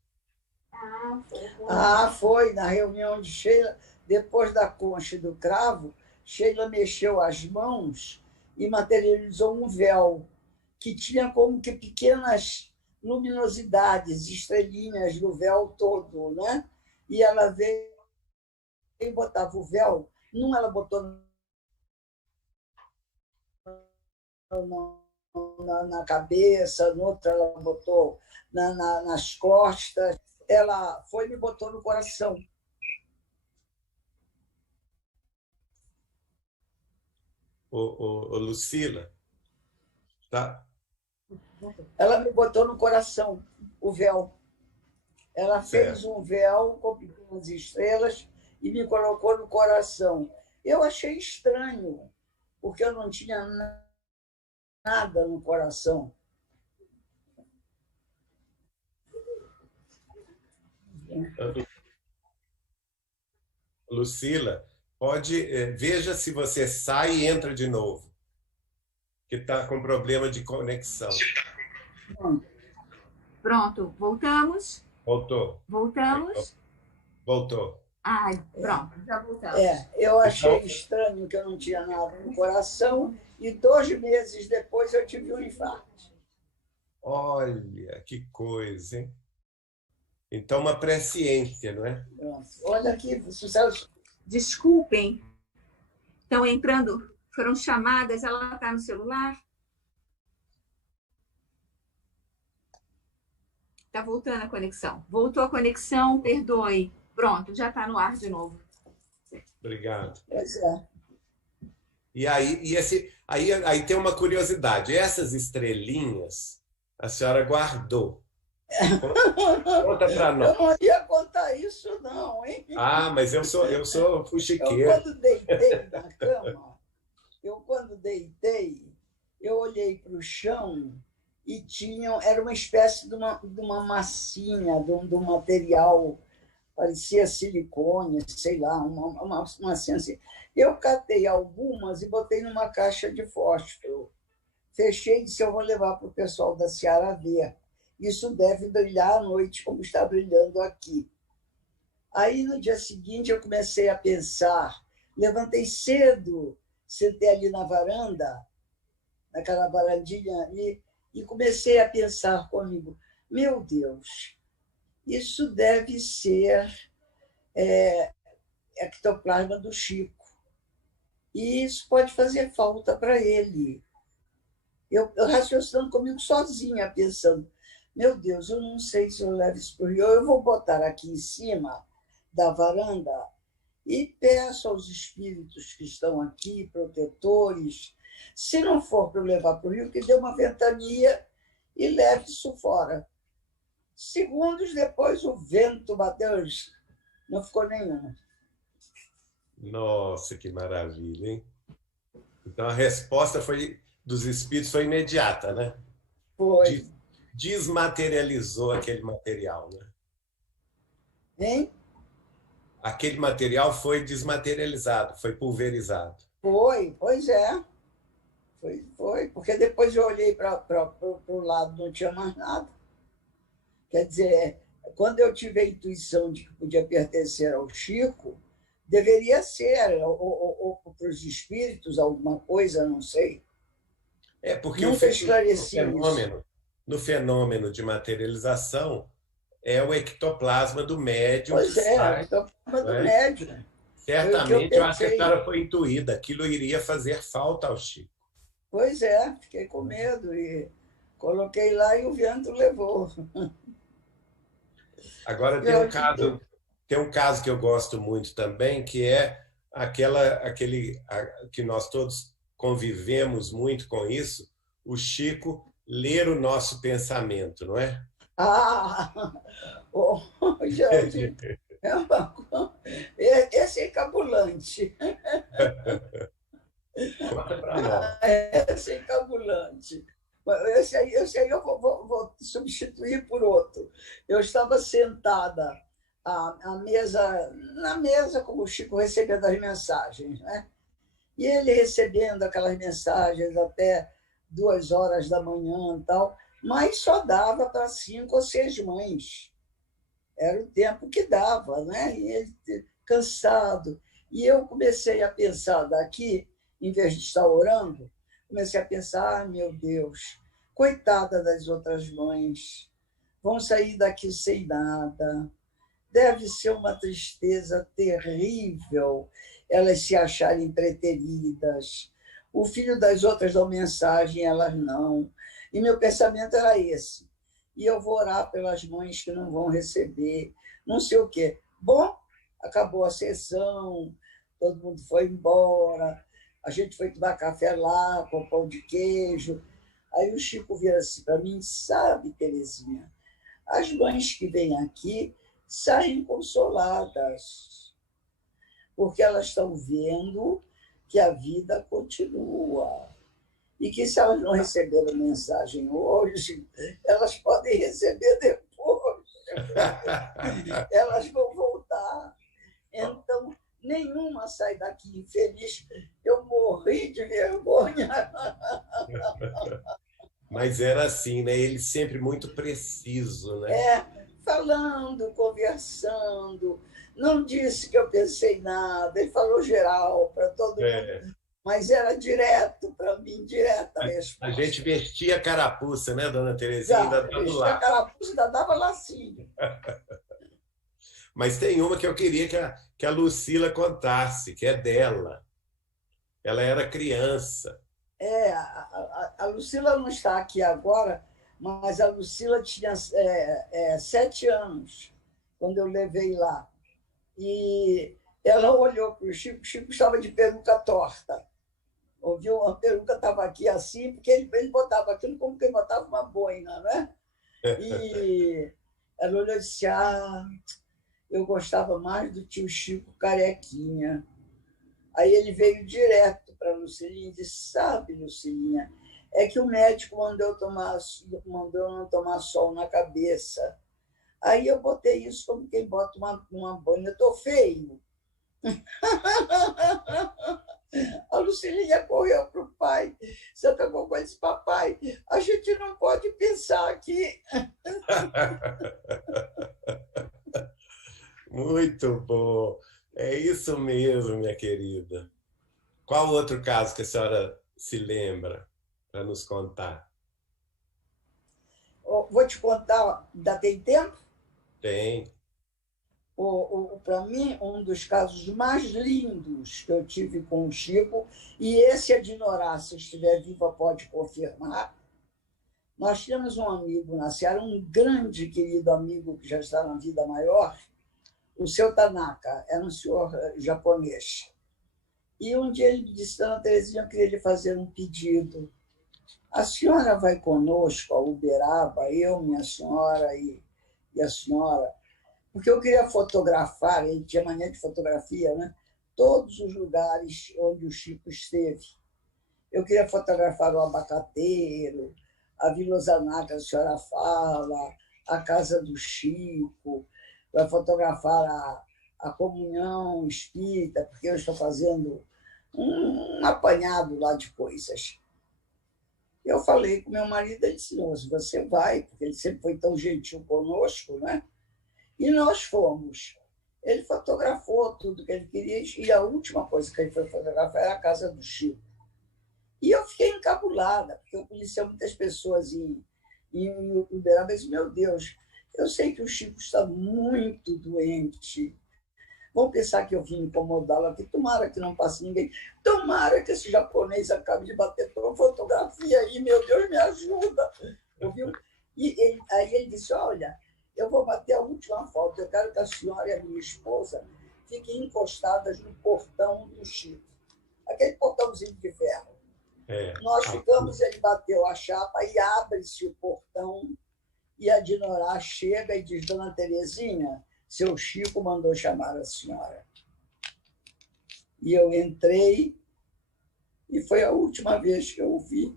Foi na reunião de Sheila, depois da concha e do cravo, Sheila mexeu as mãos e materializou um véu que tinha como que pequenas luminosidades, estrelinhas no véu todo, né? E ela veio e botava o véu, num ela botou na cabeça, no outro ela botou nas costas, ela foi e me botou no coração. Lucila, tá? Ela me botou no coração, o véu. Ela fez um véu com pequenas estrelas e me colocou no coração. Eu achei estranho, porque eu não tinha nada no coração. Lucila, veja se você sai e entra de novo, que está com problema de conexão. Pronto, voltamos? Voltou. Voltamos? Voltou. Pronto, já voltamos. Eu achei estranho que eu não tinha nada no coração e 2 meses depois eu tive um infarto. Olha, que coisa, hein? Então, uma presciência, não é? Pronto. Olha aqui, sucesso. Desculpem, estão entrando, foram chamadas, ela está no celular? Está voltando a conexão. Voltou a conexão, perdoe. Pronto, já está no ar de novo. Obrigado. Pois é. E aí tem uma curiosidade. Essas estrelinhas a senhora guardou. Conta para nós. Eu não ia contar isso, não, hein? Mas eu sou fuxiqueiro. Eu, quando deitei na cama, eu quando deitei, eu olhei para o chão e era uma espécie de uma massinha, de um material, parecia silicone, sei lá, uma massinha assim. Eu catei algumas e botei numa caixa de fósforo. Fechei e disse, eu vou levar para o pessoal da Seara ver. Isso deve brilhar à noite, como está brilhando aqui. Aí, no dia seguinte, eu comecei a pensar. Levantei cedo, sentei ali na varanda, naquela varandinha ali, e comecei a pensar comigo, meu Deus, isso deve ser ectoplasma do Chico. E isso pode fazer falta para ele. Eu raciocinando comigo sozinha, pensando, meu Deus, eu não sei se eu levo isso para o Rio, eu vou botar aqui em cima da varanda e peço aos espíritos que estão aqui, protetores, se não for para eu levar para o Rio, que dê uma ventania e leve isso fora. Segundos depois, o vento bateu, não ficou nenhum. Nossa, que maravilha, hein? Então, a resposta dos espíritos foi imediata, né? Foi. Desmaterializou aquele material, né? Hein? Aquele material foi desmaterializado, foi pulverizado. Foi, pois é. Foi, porque depois eu olhei para o lado, não tinha mais nada. Quer dizer, quando eu tive a intuição de que podia pertencer ao Chico, deveria ser, ou para os espíritos, alguma coisa, não sei. Porque nunca esclareci no fenômeno de materialização é o ectoplasma do médium. Pois é, o ectoplasma do médium. Certamente, eu acho que a senhora foi intuída. Aquilo iria fazer falta ao Chico. Pois é, fiquei com medo e coloquei lá e o vento levou. Agora, tem um caso que eu gosto muito também, que é aquele que nós todos convivemos muito com isso, o Chico ler o nosso pensamento, não é? Gente, esse é encabulante. Conta para nós. Esse é encabulante. Esse aí eu vou substituir por outro. Eu estava sentada na mesa, como o Chico recebendo as mensagens, né? E ele recebendo aquelas mensagens até 2 horas da manhã e tal, mas só dava para 5 ou 6 mães. Era o tempo que dava, né? E ele cansado. E eu comecei a pensar daqui, em vez de estar orando, comecei a pensar, meu Deus, coitada das outras mães, vão sair daqui sem nada. Deve ser uma tristeza terrível elas se acharem preteridas. O filho das outras dão mensagem, elas não. E meu pensamento era esse. E eu vou orar pelas mães que não vão receber, não sei o quê. Bom, acabou a sessão, todo mundo foi embora, a gente foi tomar café lá com pão de queijo. Aí o Chico vira assim para mim, sabe, Terezinha, as mães que vêm aqui saem consoladas, porque elas estão vendo que a vida continua e que se elas não receberam mensagem hoje, elas podem receber depois. Elas vão voltar. Então, nenhuma sai daqui infeliz. Eu morri de vergonha. Mas era assim, né? Ele sempre muito preciso, né? Falando, conversando. Não disse que eu pensei nada, ele falou geral para todo mundo, mas era direto para mim, direta a resposta. A gente vestia carapuça, né, dona Terezinha? Ainda estava lá. Vestia carapuça, ainda dava lacinho. Mas tem uma que eu queria que a Lucila contasse, que é dela. Ela era criança. A Lucila não está aqui agora, mas a Lucila tinha 7 anos, quando eu levei lá. E ela olhou para o Chico estava de peruca torta. Ouviu? A peruca estava aqui assim, porque ele botava aquilo como quem botava uma boina, né? E ela olhou e disse, eu gostava mais do tio Chico carequinha. Aí ele veio direto para a Lucilinha e disse: sabe, Lucilinha, é que o médico mandou eu não tomar sol na cabeça. Aí eu botei isso como quem bota uma banha. Estou feio. A Lucilinha correu para o pai. Santa Cocô disse: papai, a gente não pode pensar aqui. Muito bom. É isso mesmo, minha querida. Qual outro caso que a senhora se lembra para nos contar? Vou te contar, ainda tem tempo? Tem. Para mim, um dos casos mais lindos que eu tive com o Chico, e esse a Dinorá, se estiver viva, pode confirmar. Nós tínhamos um amigo na Seara, um grande querido amigo que já está na vida maior, o seu Tanaka, era um senhor japonês. E um dia ele me disse: dona Terezinha, eu queria lhe fazer um pedido. A senhora vai conosco a Uberaba, eu, minha senhora e a senhora, porque eu queria fotografar, ele tinha mania de fotografia, né? Todos os lugares onde o Chico esteve. Eu queria fotografar o Abacateiro, a Vila Osana, que a senhora fala, a casa do Chico, para fotografar a comunhão espírita, porque eu estou fazendo um apanhado lá de coisas. Eu falei com meu marido, ele disse: não, você vai, porque ele sempre foi tão gentil conosco, né? E nós fomos. Ele fotografou tudo que ele queria, e a última coisa que ele foi fotografar era a casa do Chico. E eu fiquei encabulada, porque eu conhecia muitas pessoas em Uberaba, e disse: meu Deus, eu sei que o Chico está muito doente. Vão pensar que eu vim incomodá-lo aqui. Tomara que não passe ninguém. Tomara que esse japonês acabe de bater uma fotografia aí. Meu Deus, me ajuda. Ouviu? Aí ele disse: olha, eu vou bater a última foto. Eu quero que a senhora e a minha esposa fiquem encostadas no portão do Chico. Aquele portãozinho de ferro. Nós ficamos, ele bateu a chapa e abre-se o portão. E a Dinorá chega e diz: dona Terezinha, seu Chico mandou chamar a senhora. E eu entrei, e foi a última vez que eu o vi.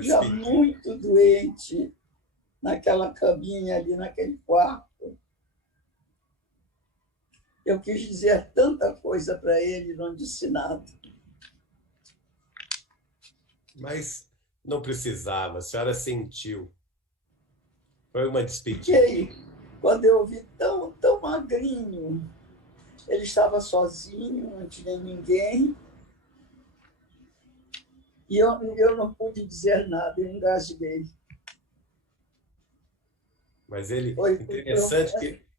Já muito doente, naquela caminha ali, naquele quarto. Eu quis dizer tanta coisa para ele, não disse nada. Mas não precisava, a senhora sentiu. Foi uma despedida. Fiquei, quando eu vi tão magrinho, ele estava sozinho, não tinha ninguém, e eu não pude dizer nada, eu engasguei. Mas ele, Foi interessante que...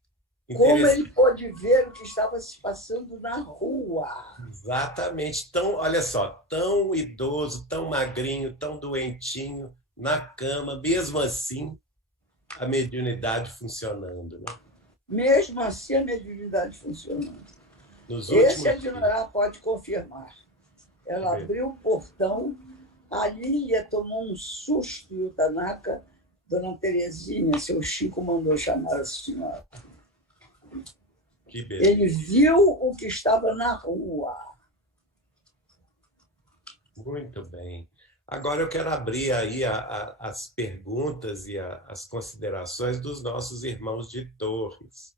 Como ele pôde ver o que estava se passando na rua. Exatamente. Tão, olha só, tão idoso, tão magrinho, tão doentinho, na cama, mesmo assim, a mediunidade funcionando, né? Mesmo assim, a mediunidade funcionando. Esse a Dinorá pode confirmar. Ela abriu o portão, a Lília tomou um susto e o Tanaka, dona Terezinha, seu Chico mandou chamar a senhora. Que beleza. Ele viu o que estava na rua. Muito bem. Agora eu quero abrir aí as perguntas e as considerações dos nossos irmãos de Torres.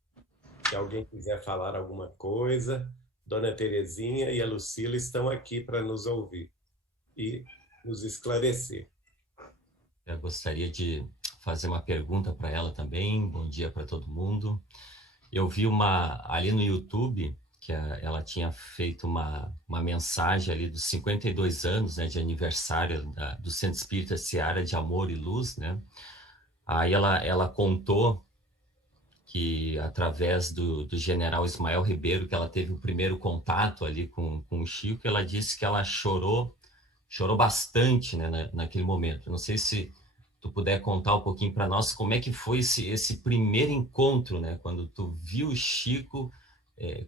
Se alguém quiser falar alguma coisa, Dona Terezinha e a Lucila estão aqui para nos ouvir e nos esclarecer. Eu gostaria de fazer uma pergunta para ela também. Bom dia para todo mundo. Eu vi ali no YouTube que ela tinha feito uma mensagem ali dos 52 anos, né, de aniversário do Centro Espírita Seara de Amor e Luz, né? Aí ela contou que através do general Ismael Ribeiro, que ela teve o primeiro contato ali com o Chico, ela disse que ela chorou bastante, né, naquele momento. Não sei se tu puder contar um pouquinho para nós como é que foi esse primeiro encontro, né, quando tu viu o Chico,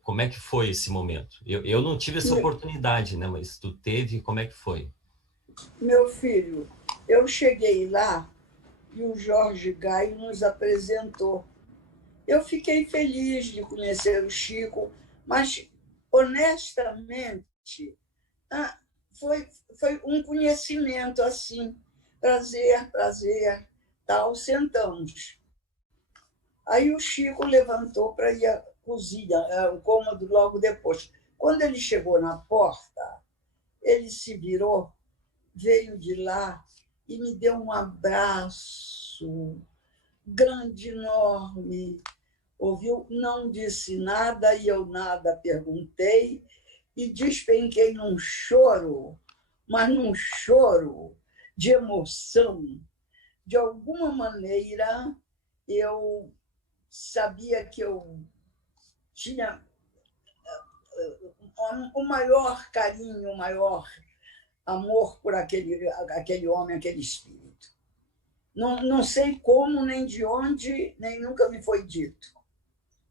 como é que foi esse momento? Eu não tive essa oportunidade, né, mas tu teve, como é que foi? Meu filho, eu cheguei lá e o Jorge Gaio nos apresentou. Eu fiquei feliz de conhecer o Chico, mas, honestamente, Ah, foi um conhecimento assim, prazer, tal, sentamos. Aí o Chico levantou para ir à cozinha, o cômodo logo depois. Quando ele chegou na porta, ele se virou, veio de lá e me deu um abraço grande, enorme. Ouviu? Não disse nada e eu nada perguntei e despenquei num choro, mas num choro de emoção. De alguma maneira, eu sabia que eu tinha o maior carinho, o maior amor por aquele homem, aquele espírito. Não sei como, nem de onde, nem nunca me foi dito,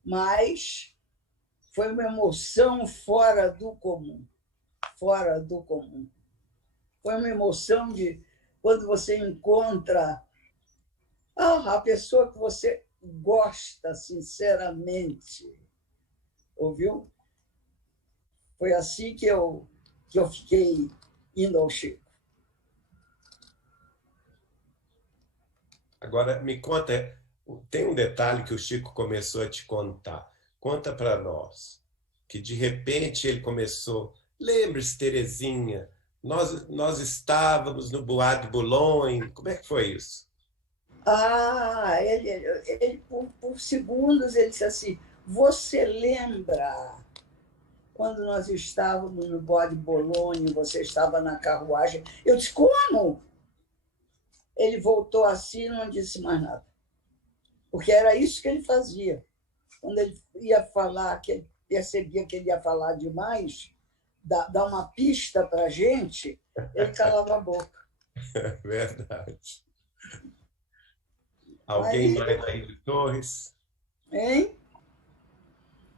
mas foi uma emoção fora do comum, fora do comum. Foi uma emoção de quando você encontra a pessoa que você gosta sinceramente, ouviu? Foi assim que eu fiquei indo ao Chico. Agora, me conta, tem um detalhe que o Chico começou a te contar. Conta para nós, que de repente ele começou, lembre-se, Terezinha, nós estávamos no Bois de Boulogne, como é que foi isso? Ele por segundos, ele disse assim, você lembra quando nós estávamos no Bois de Boulogne, você estava na carruagem? Eu disse, como? Ele voltou assim e não disse mais nada. Porque era isso que ele fazia. Quando ele ia falar, que ele percebia que ele ia falar demais, dar uma pista para a gente, ele calava a boca. Verdade. Alguém mais aí de Torres? Hein?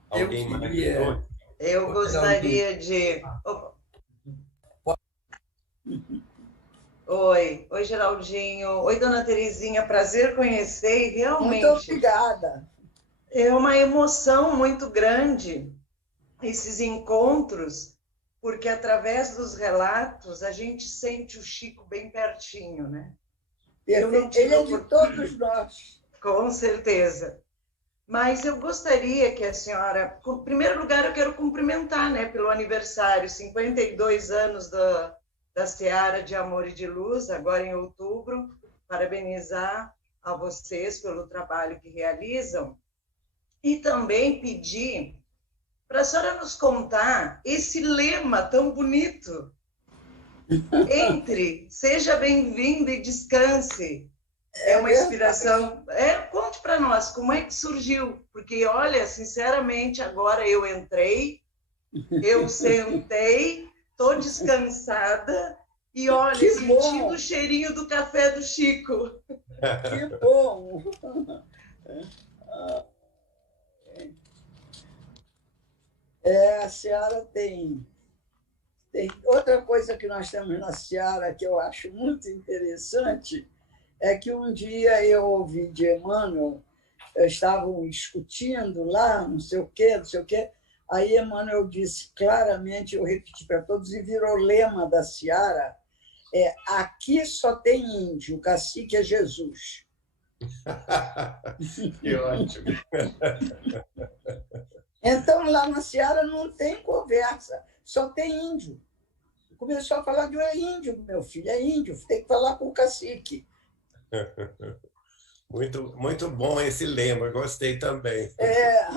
Alguém mais de Torres? Eu gostaria de... Oi, Geraldinho. Oi, dona Terezinha. Prazer conhecer e realmente... Muito obrigada. É uma emoção muito grande esses encontros, porque através dos relatos a gente sente o Chico bem pertinho, né? Ele é de todos nós. Com certeza. Mas eu gostaria que a senhora... Em primeiro lugar, eu quero cumprimentar, né, pelo aniversário, 52 anos da Seara de Amor e de Luz, agora em outubro. Parabenizar a vocês pelo trabalho que realizam. E também pedir para a senhora nos contar esse lema tão bonito. Entre, seja bem-vindo e descanse. É uma inspiração. Conte para nós como é que surgiu. Porque, olha, sinceramente, agora eu entrei, eu sentei, estou descansada e, olha, sentindo o cheirinho do café do Chico. Que bom! A Seara tem outra coisa que nós temos na Seara que eu acho muito interessante, é que um dia eu ouvi de Emmanuel, estavam discutindo lá, não sei o quê, aí Emmanuel disse claramente, eu repeti para todos, e virou lema da Seara, aqui só tem índio, o cacique é Jesus. Que ótimo! Então, lá na Seara não tem conversa, só tem índio. Começou a falar de índio, meu filho, é índio, tem que falar com o cacique. Muito, muito bom esse lema, gostei também.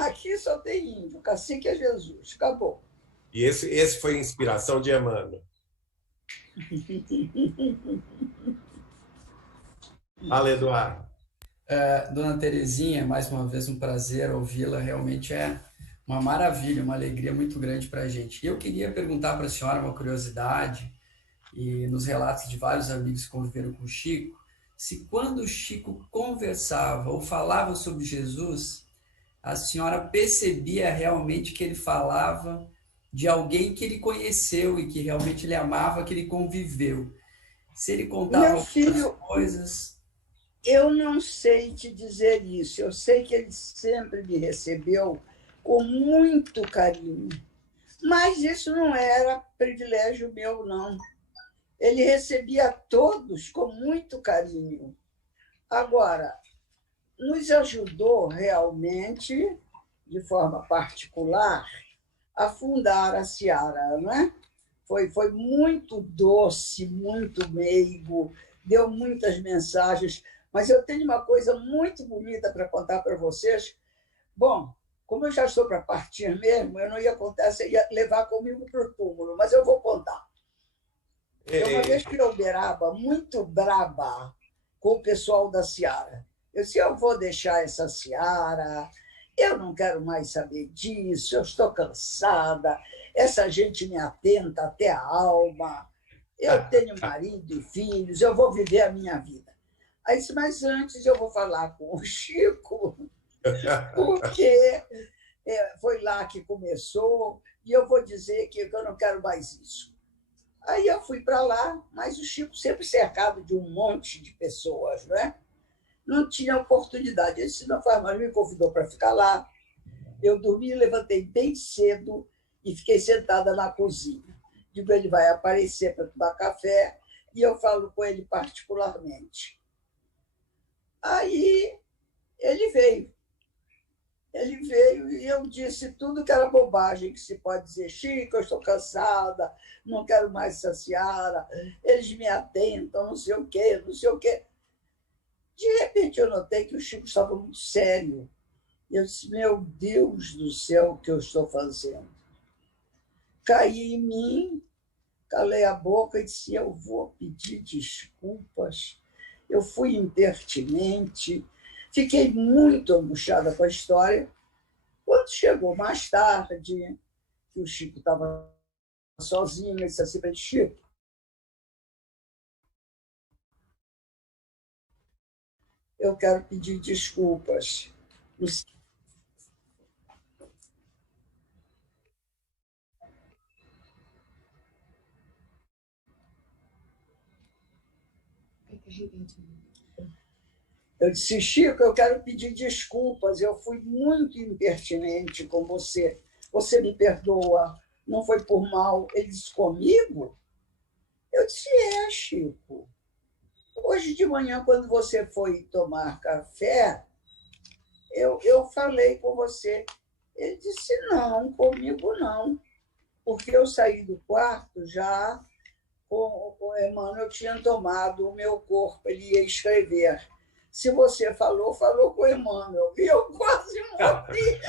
Aqui só tem índio, o cacique é Jesus, acabou. E esse foi a inspiração de Emmanuel. Fala, Eduardo. Dona Terezinha, mais uma vez um prazer ouvi-la, realmente é uma maravilha, uma alegria muito grande para a gente. Eu queria perguntar para a senhora uma curiosidade, e nos relatos de vários amigos que conviveram com o Chico, se quando o Chico conversava ou falava sobre Jesus, a senhora percebia realmente que ele falava de alguém que ele conheceu e que realmente ele amava, que ele conviveu. Se ele contava outras coisas... Eu não sei te dizer isso. Eu sei que ele sempre me recebeu com muito carinho, Mas isso não era privilégio meu, não. Ele recebia todos com muito carinho. Agora, nos ajudou realmente, de forma particular, a fundar a Seara, não é? Foi muito doce, muito meigo, deu muitas mensagens. Mas eu tenho uma coisa muito bonita para contar para vocês. Bom, como eu já estou para partir mesmo, eu não ia contar, você ia levar comigo para o túmulo, mas eu vou contar. Uma vez que eu Uberaba, muito braba com o pessoal da Seara. Eu disse, eu vou deixar essa Seara, eu não quero mais saber disso, eu estou cansada, essa gente me atenta até a alma, eu tenho marido e filhos, eu vou viver a minha vida. Aí disse, mas antes eu vou falar com o Chico, porque foi lá que começou, e eu vou dizer que eu não quero mais isso. Aí eu fui para lá, mas o Chico sempre cercado de um monte de pessoas, não é? Não tinha oportunidade. Ele disse, não faz mais, me convidou para ficar lá. Eu dormi, levantei bem cedo e fiquei sentada na cozinha. Digo, ele vai aparecer para tomar café e eu falo com ele particularmente. Aí ele veio. Ele veio e eu disse tudo que era bobagem que se pode dizer. Chico, eu estou cansada, não quero mais essa Seara, eles me atentam, não sei o quê, não sei o quê. De repente, eu notei que o Chico estava muito sério. Eu disse, meu Deus do céu, o que eu estou fazendo? Caí em mim, calei a boca e disse, eu vou pedir desculpas. Eu fui impertinente, fiquei muito angustiada com a história. Quando chegou mais tarde, que o Chico estava sozinho, ele disse assim, Chico, eu quero pedir desculpas. Eu disse, Chico, eu quero pedir desculpas, eu fui muito impertinente com você. Você me perdoa, não foi por mal. Ele disse, comigo? Eu disse, Chico. Hoje de manhã, quando você foi tomar café, eu falei com você. Ele disse, não, comigo não. Porque eu saí do quarto já com o Emmanuel, tinha tomado o meu corpo, ele ia escrever. Se você falou, falou com o Emmanuel. E eu quase morri.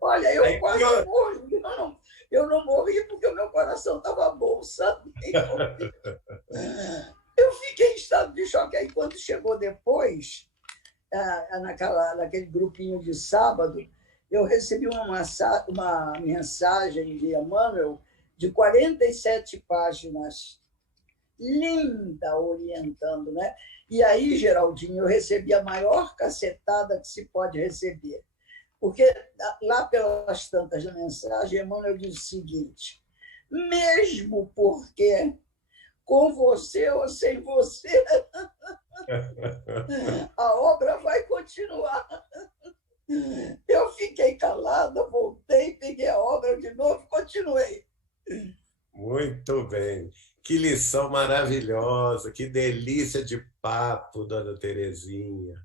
Olha, eu quase morri. Eu não morri porque o meu coração estava bom, sabe? Eu fiquei em estado de choque. Aí, quando chegou depois, naquele grupinho de sábado, eu recebi uma mensagem de Emmanuel de 47 páginas, linda, orientando, né? E aí, Geraldinho, eu recebi a maior cacetada que se pode receber. Porque lá pelas tantas da mensagem, Emmanuel diz o seguinte, mesmo porque com você ou sem você, a obra vai continuar. Eu fiquei calada, voltei, peguei a obra de novo e continuei. Muito bem. Que lição maravilhosa, que delícia de papo, dona Terezinha.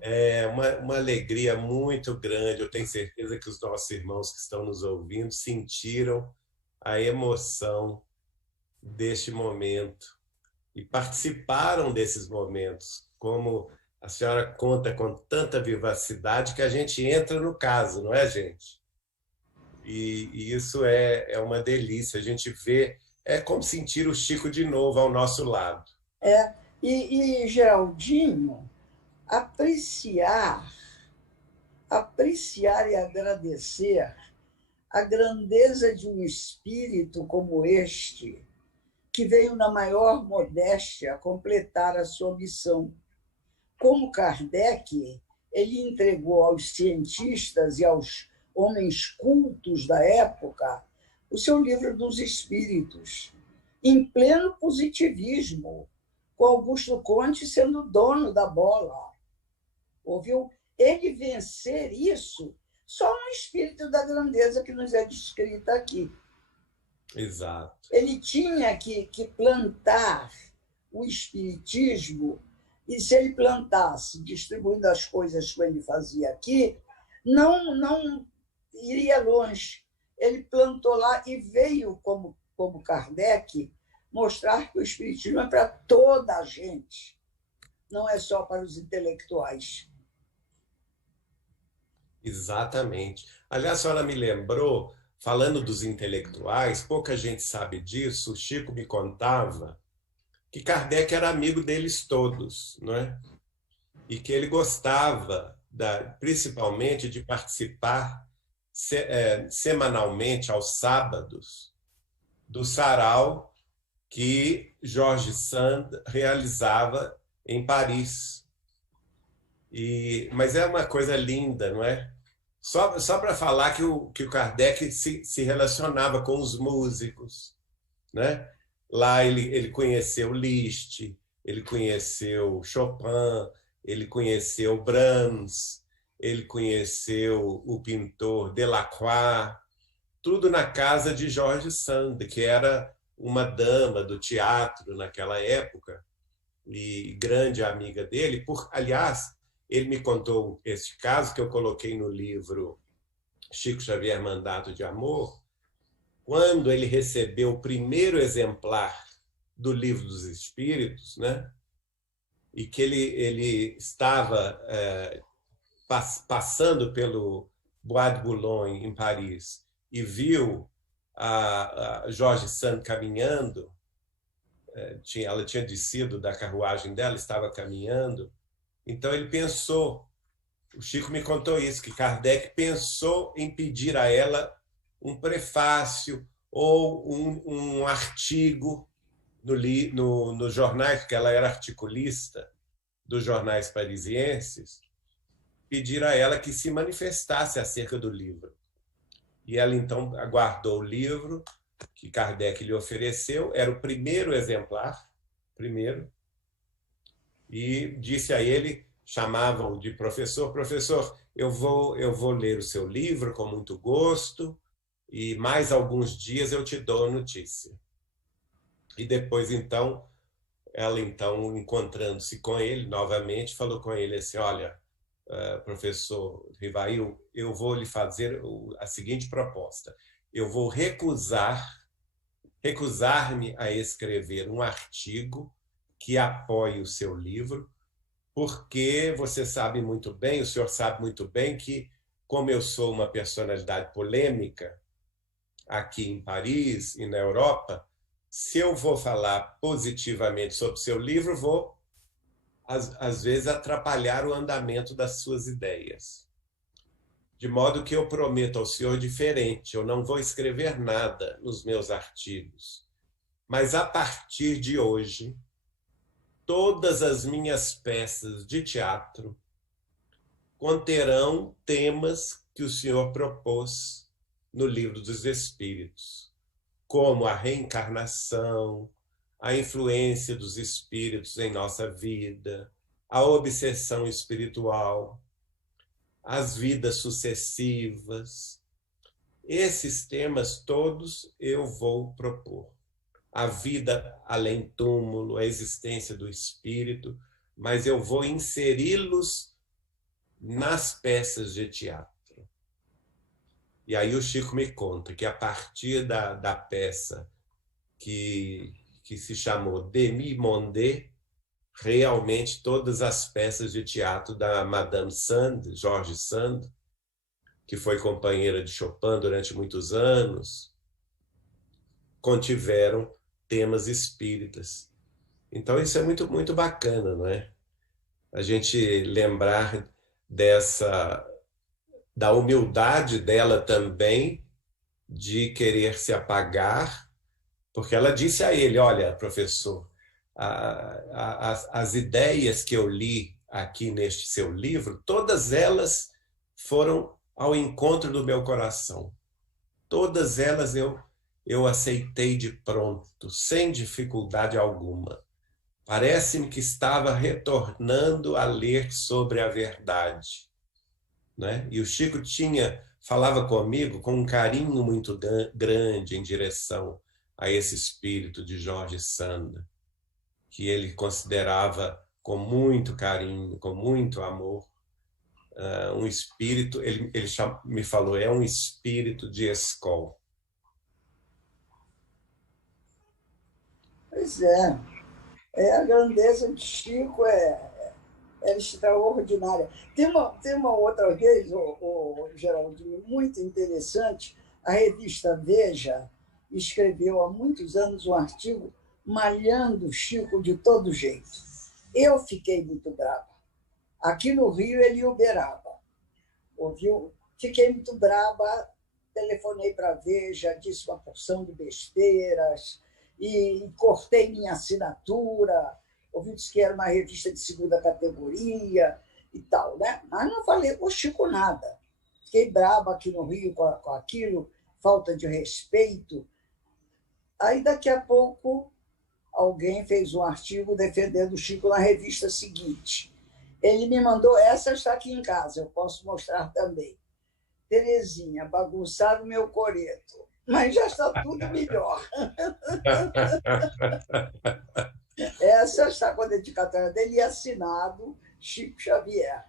É uma alegria muito grande. Eu tenho certeza que os nossos irmãos que estão nos ouvindo sentiram a emoção deste momento e participaram desses momentos, como a senhora conta com tanta vivacidade que a gente entra no caso, não é, gente? E isso é uma delícia. A gente vê, é como sentir o Chico de novo ao nosso lado. E Geraldinho, apreciar e agradecer a grandeza de um espírito como este, que veio na maior modéstia completar a sua missão. Como Kardec, ele entregou aos cientistas e aos homens cultos da época o seu livro dos Espíritos, em pleno positivismo, com Augusto Conte sendo dono da bola. Ouviu? Ele vencer isso só no espírito da grandeza que nos é descrita aqui. Exato. Ele tinha que plantar o espiritismo, e se ele plantasse, distribuindo as coisas como ele fazia aqui, não iria longe. Ele plantou lá e veio, como Kardec, mostrar que o espiritismo é para toda a gente, não é só para os intelectuais. Exatamente. Aliás, a senhora me lembrou, falando dos intelectuais, pouca gente sabe disso, o Chico me contava que Kardec era amigo deles todos, não é? E que ele gostava, principalmente, de participar semanalmente, aos sábados, do sarau que Jorge Sand realizava em Paris. Mas é uma coisa linda, não é? Só para falar que o Kardec se relacionava com os músicos, né? Lá ele conheceu Liszt, ele conheceu Chopin, ele conheceu Brahms, ele conheceu o pintor Delacroix, tudo na casa de Jorge Sand, que era uma dama do teatro naquela época e grande amiga dele. Aliás, ele me contou esse caso que eu coloquei no livro Chico Xavier, Mandato de Amor, quando ele recebeu o primeiro exemplar do Livro dos Espíritos, né? E que ele estava passando pelo Bois de Boulogne, em Paris, e viu a Jorge Sand caminhando, ela tinha descido da carruagem dela, estava caminhando. Então ele pensou, o Chico me contou isso, que Kardec pensou em pedir a ela um prefácio ou um artigo nos jornais, porque ela era articulista dos jornais parisienses, pedir a ela que se manifestasse acerca do livro. E ela então aguardou o livro que Kardec lhe ofereceu, era o primeiro exemplar, e disse a ele, chamavam-o de professor, eu vou ler o seu livro com muito gosto, e mais alguns dias eu te dou a notícia. E depois, então, ela, encontrando-se com ele novamente, falou com ele assim, olha, professor Rivail, eu vou lhe fazer a seguinte proposta. Eu vou recusar-me a escrever um artigo que apoie o seu livro, porque você sabe muito bem, o senhor sabe muito bem que, como eu sou uma personalidade polêmica aqui em Paris e na Europa, se eu vou falar positivamente sobre o seu livro, vou, às vezes, atrapalhar o andamento das suas ideias. De modo que eu prometo ao senhor diferente, eu não vou escrever nada nos meus artigos, mas a partir de hoje, todas as minhas peças de teatro conterão temas que o senhor propôs no Livro dos Espíritos, como a reencarnação, a influência dos espíritos em nossa vida, a obsessão espiritual, as vidas sucessivas. Esses temas todos eu vou propor. A vida além túmulo, a existência do espírito, mas eu vou inseri-los nas peças de teatro. E aí o Chico me conta que a partir da peça que se chamou Demi-Monde, realmente todas as peças de teatro da Madame Sand, Jorge Sand, que foi companheira de Chopin durante muitos anos, contiveram temas espíritas. Então isso é muito, muito bacana, não é? A gente lembrar da humildade dela também, de querer se apagar, porque ela disse a ele, olha, professor, as ideias que eu li aqui neste seu livro, todas elas foram ao encontro do meu coração. Todas elas eu aceitei de pronto, sem dificuldade alguma. Parece-me que estava retornando a ler sobre a verdade. né? E o Chico falava comigo com um carinho muito grande em direção a esse espírito de Jorge Sand, que ele considerava com muito carinho, com muito amor, um espírito, ele me falou, é um espírito de escola. Pois é. A grandeza de Chico é extraordinária. Tem uma outra vez, Geraldinho, muito interessante, a revista Veja escreveu há muitos anos um artigo malhando Chico de todo jeito. Eu fiquei muito brava. Aqui no Rio ele uberava. Ouviu? Fiquei muito brava, telefonei para a Veja, disse uma porção de besteiras e cortei minha assinatura. Ouvi dizer que era uma revista de segunda categoria e tal, né? Mas não falei com o Chico nada. Fiquei brava aqui no Rio com aquilo, falta de respeito. Aí, daqui a pouco, alguém fez um artigo defendendo o Chico na revista seguinte. Ele me mandou, essa está aqui em casa, eu posso mostrar também. Terezinha, bagunçaram meu coreto, mas já está tudo melhor. Essa está com a dedicatória dele e assinado Chico Xavier.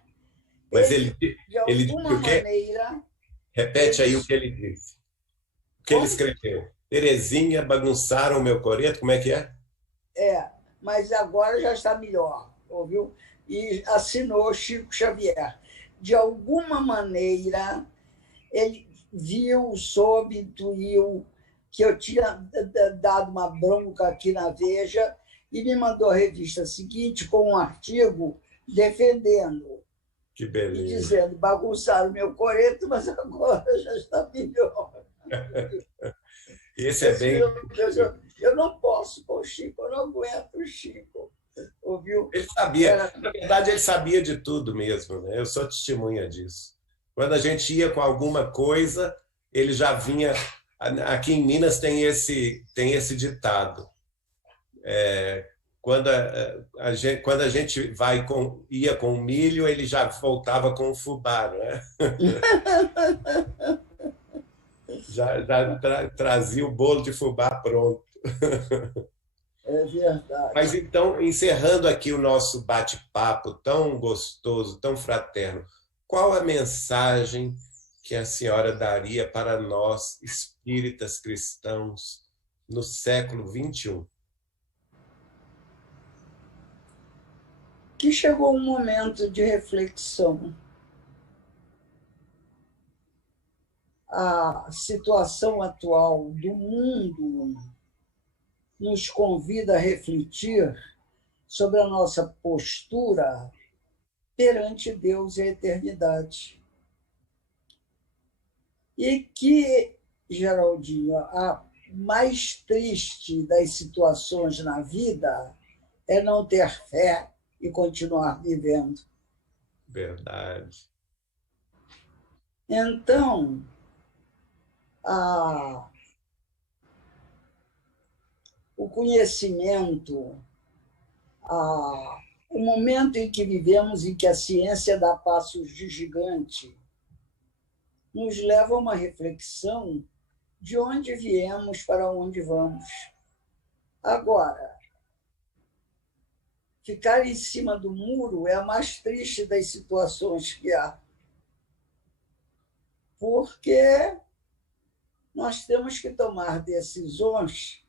Mas ele de alguma maneira... Repete aí o que ele disse. O que ele escreveu. Terezinha, bagunçaram o meu coreto, como é que é? Mas agora já está melhor, ouviu? E assinou Chico Xavier. De alguma maneira, ele viu, soube, intuiu que eu tinha dado uma bronca aqui na Veja e me mandou a revista seguinte com um artigo defendendo. Que beleza. E dizendo, bagunçaram o meu coreto, mas agora já está melhor. Esse é bem... Eu não posso com o Chico, eu não aguento o Chico. Ouviu? Ele sabia, na verdade, ele sabia de tudo mesmo, né? Eu sou testemunha disso. Quando a gente ia com alguma coisa, ele já vinha... Aqui em Minas tem esse ditado. Quando a gente ia com milho, ele já voltava com o fubá, né? já trazia o bolo de fubá pronto. É verdade. Mas então, encerrando aqui o nosso bate-papo tão gostoso, tão fraterno, qual a mensagem que a senhora daria para nós, espíritas cristãos, no século XXI? Que chegou um momento de reflexão. A situação atual do mundo nos convida a refletir sobre a nossa postura perante Deus e a eternidade. E que, Geraldinho, a mais triste das situações na vida é não ter fé e continuar vivendo. Verdade. Então, o conhecimento, o momento em que vivemos, em que a ciência dá passos de gigante, nos leva a uma reflexão de onde viemos, para onde vamos. Agora, ficar em cima do muro é a mais triste das situações que há. Porque nós temos que tomar decisões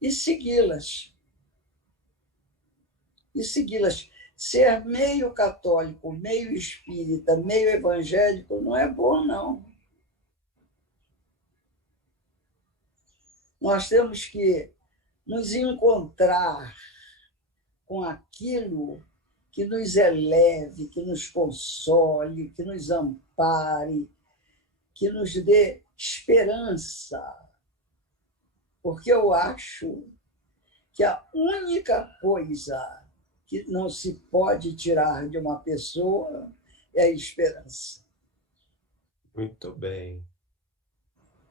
e segui-las. Ser meio católico, meio espírita, meio evangélico não é bom, não. Nós temos que nos encontrar com aquilo que nos eleve, que nos console, que nos ampare, que nos dê esperança. Porque eu acho que a única coisa que não se pode tirar de uma pessoa é a esperança. Muito bem.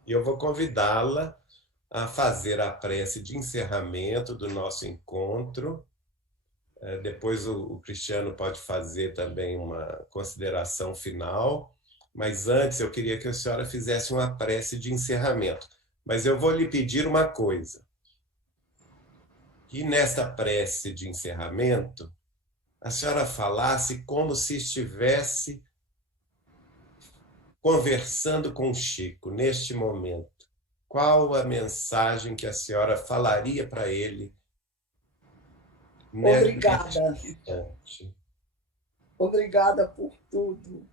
E eu vou convidá-la a fazer a prece de encerramento do nosso encontro, Depois o Cristiano pode fazer também uma consideração final, mas antes eu queria que a senhora fizesse uma prece de encerramento. Mas eu vou lhe pedir uma coisa, que nesta prece de encerramento a senhora falasse como se estivesse conversando com o Chico neste momento. Qual a mensagem que a senhora falaria para ele? Obrigada. Obrigada por tudo.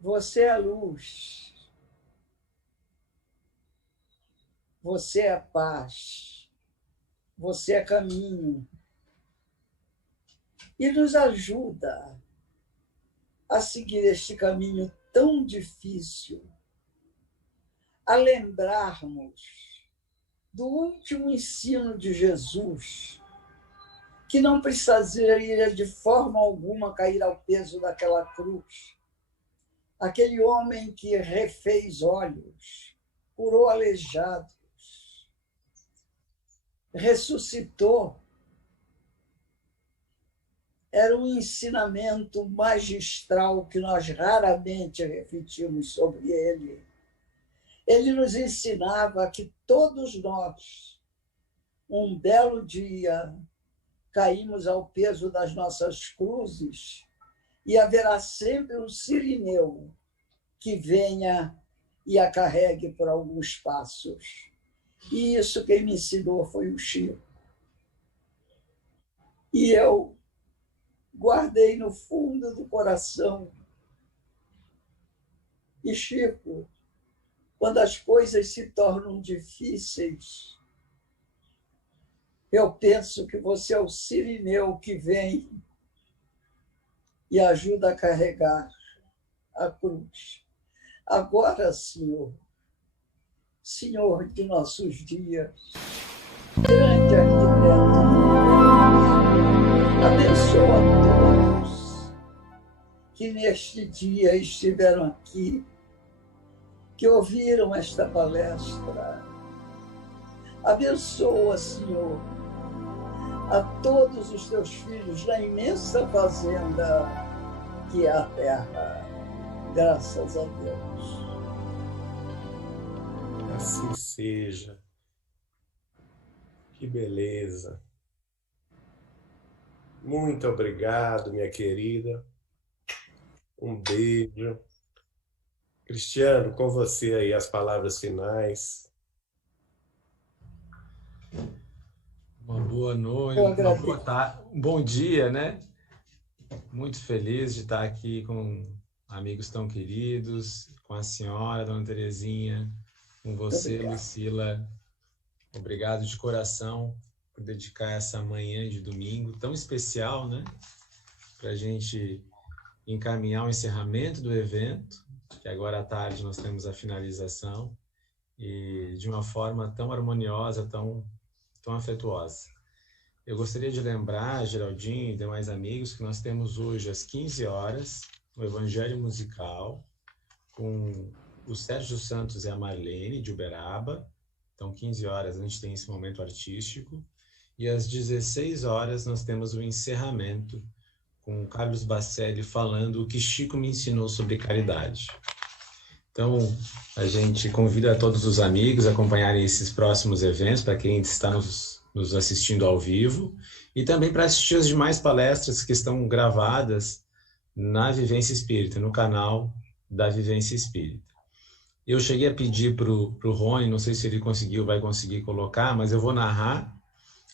Você é luz. Você é paz. Você é caminho. E nos ajuda a seguir este caminho tão difícil, a lembrarmos do último ensino de Jesus, que não precisaria de forma alguma cair ao peso daquela cruz. Aquele homem que refez olhos, curou aleijados, ressuscitou. Era um ensinamento magistral que nós raramente refletimos sobre ele. Ele nos ensinava que todos nós, um belo dia, caímos ao peso das nossas cruzes e haverá sempre um sirineu que venha e a carregue por alguns passos. E isso quem me ensinou foi o Chico. E eu guardei no fundo do coração. E, Chico, quando as coisas se tornam difíceis, eu penso que você é o sirineu que vem e ajuda a carregar a cruz. Agora, Senhor, Senhor de nossos dias, grande arquiteto, abençoa a todos que neste dia estiveram aqui, que ouviram esta palestra. Abençoa, Senhor, a todos os teus filhos na imensa fazenda que é a terra. Graças a Deus. Assim seja. Que beleza. Muito obrigado, minha querida. Um beijo. Cristiano, com você aí as palavras finais. Uma boa noite, uma boa tarde, um bom dia, né? Muito feliz de estar aqui com amigos tão queridos, com a senhora, Dona Terezinha, com você, obrigado. Lucila. Obrigado de coração por dedicar essa manhã de domingo tão especial, né? Para a gente encaminhar o encerramento do evento, que agora à tarde nós temos a finalização, e de uma forma tão harmoniosa, tão afetuosa. Eu gostaria de lembrar, Geraldinho e demais amigos, que nós temos hoje às 15 horas o Evangelho Musical com o Sérgio Santos e a Marlene de Uberaba. Então, 15 horas a gente tem esse momento artístico. E às 16 horas nós temos o encerramento com o Carlos Bacelli falando o que Chico me ensinou sobre caridade. Então, a gente convida a todos os amigos a acompanharem esses próximos eventos, para quem está nos assistindo ao vivo, e também para assistir as demais palestras que estão gravadas na Vivência Espírita, no canal da Vivência Espírita. Eu cheguei a pedir para o Rony, não sei se ele vai conseguir colocar, mas eu vou narrar.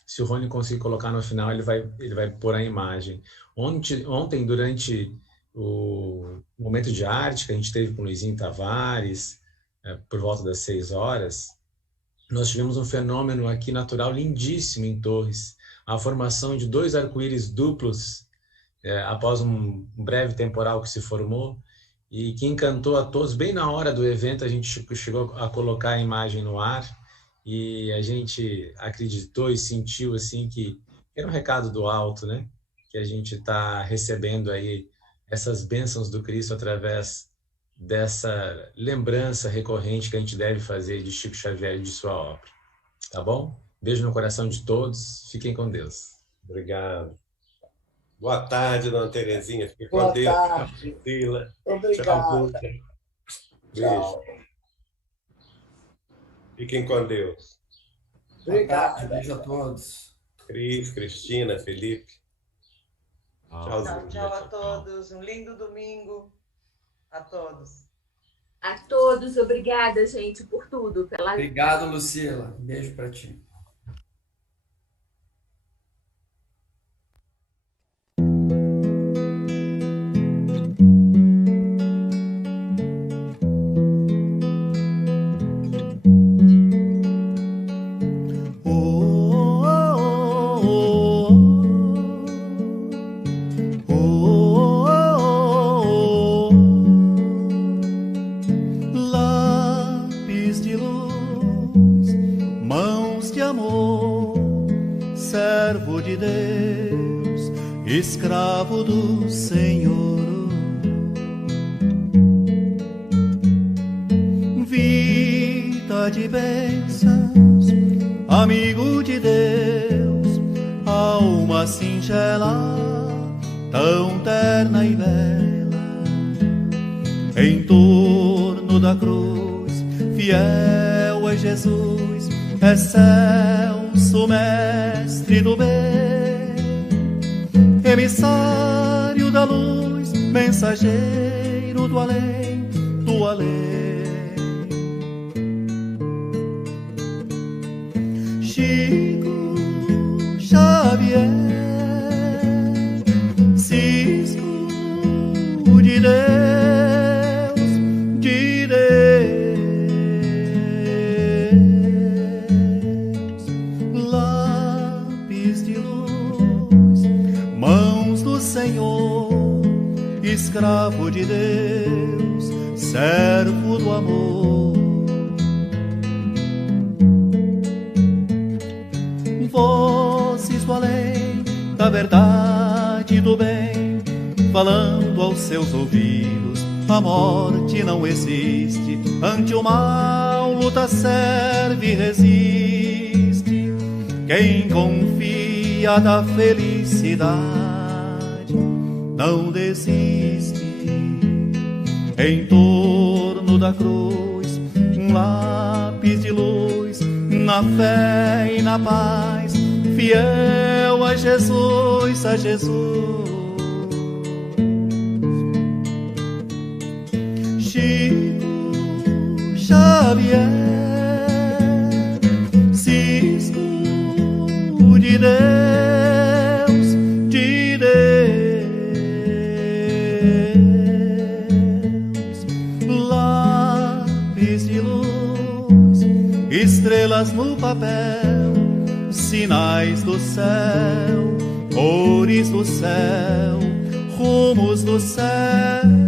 Se o Rony conseguir colocar no final, ele vai pôr a imagem. Ontem, durante o momento de arte que a gente teve com o Luizinho Tavares, por volta das 6 horas, nós tivemos um fenômeno aqui natural lindíssimo em Torres, a formação de 2 arco-íris duplos após um breve temporal que se formou e que encantou a todos. Bem na hora do evento a gente chegou a colocar a imagem no ar e a gente acreditou e sentiu assim que era um recado do alto, né? Que a gente está recebendo aí essas bênçãos do Cristo através dessa lembrança recorrente que a gente deve fazer de Chico Xavier e de sua obra. Tá bom? Beijo no coração de todos. Fiquem com Deus. Obrigado. Boa tarde, dona Terezinha. Fique com Boa Deus. tarde. Priscila. Obrigada. Tchau. Beijo. Tchau. Fiquem com Deus. Obrigada. Beijo a todos. Cris, Cristina, Felipe. Tchauzinho. Tchau a todos. Um lindo domingo a todos. A todos, obrigada, gente, por tudo. Obrigado, Lucila. Beijo para ti. Escravo do Senhor, vida de bênçãos, amigo de Deus, alma singela, tão terna e bela, em torno da cruz, fiel é Jesus, excelso mestre do bem, emissário da luz, mensageiro do além, do além. Chico Xavier, cisco de Deus, de Deus, lápis de luz, mãos do Senhor, escravo de Deus, servo do amor. Vozes do além, da verdade e do bem, falando aos seus ouvidos, a morte não existe, ante o mal luta, serve e resiste. Quem confia da felicidade não desiste. Em torno da cruz, um lápis de luz, na fé e na paz, fiel a Jesus, a Jesus. Chico Xavier, cisco de Deus, de Deus, lápis de luz, estrelas no papel, sinais do céu, cores do céu, rumos do céu.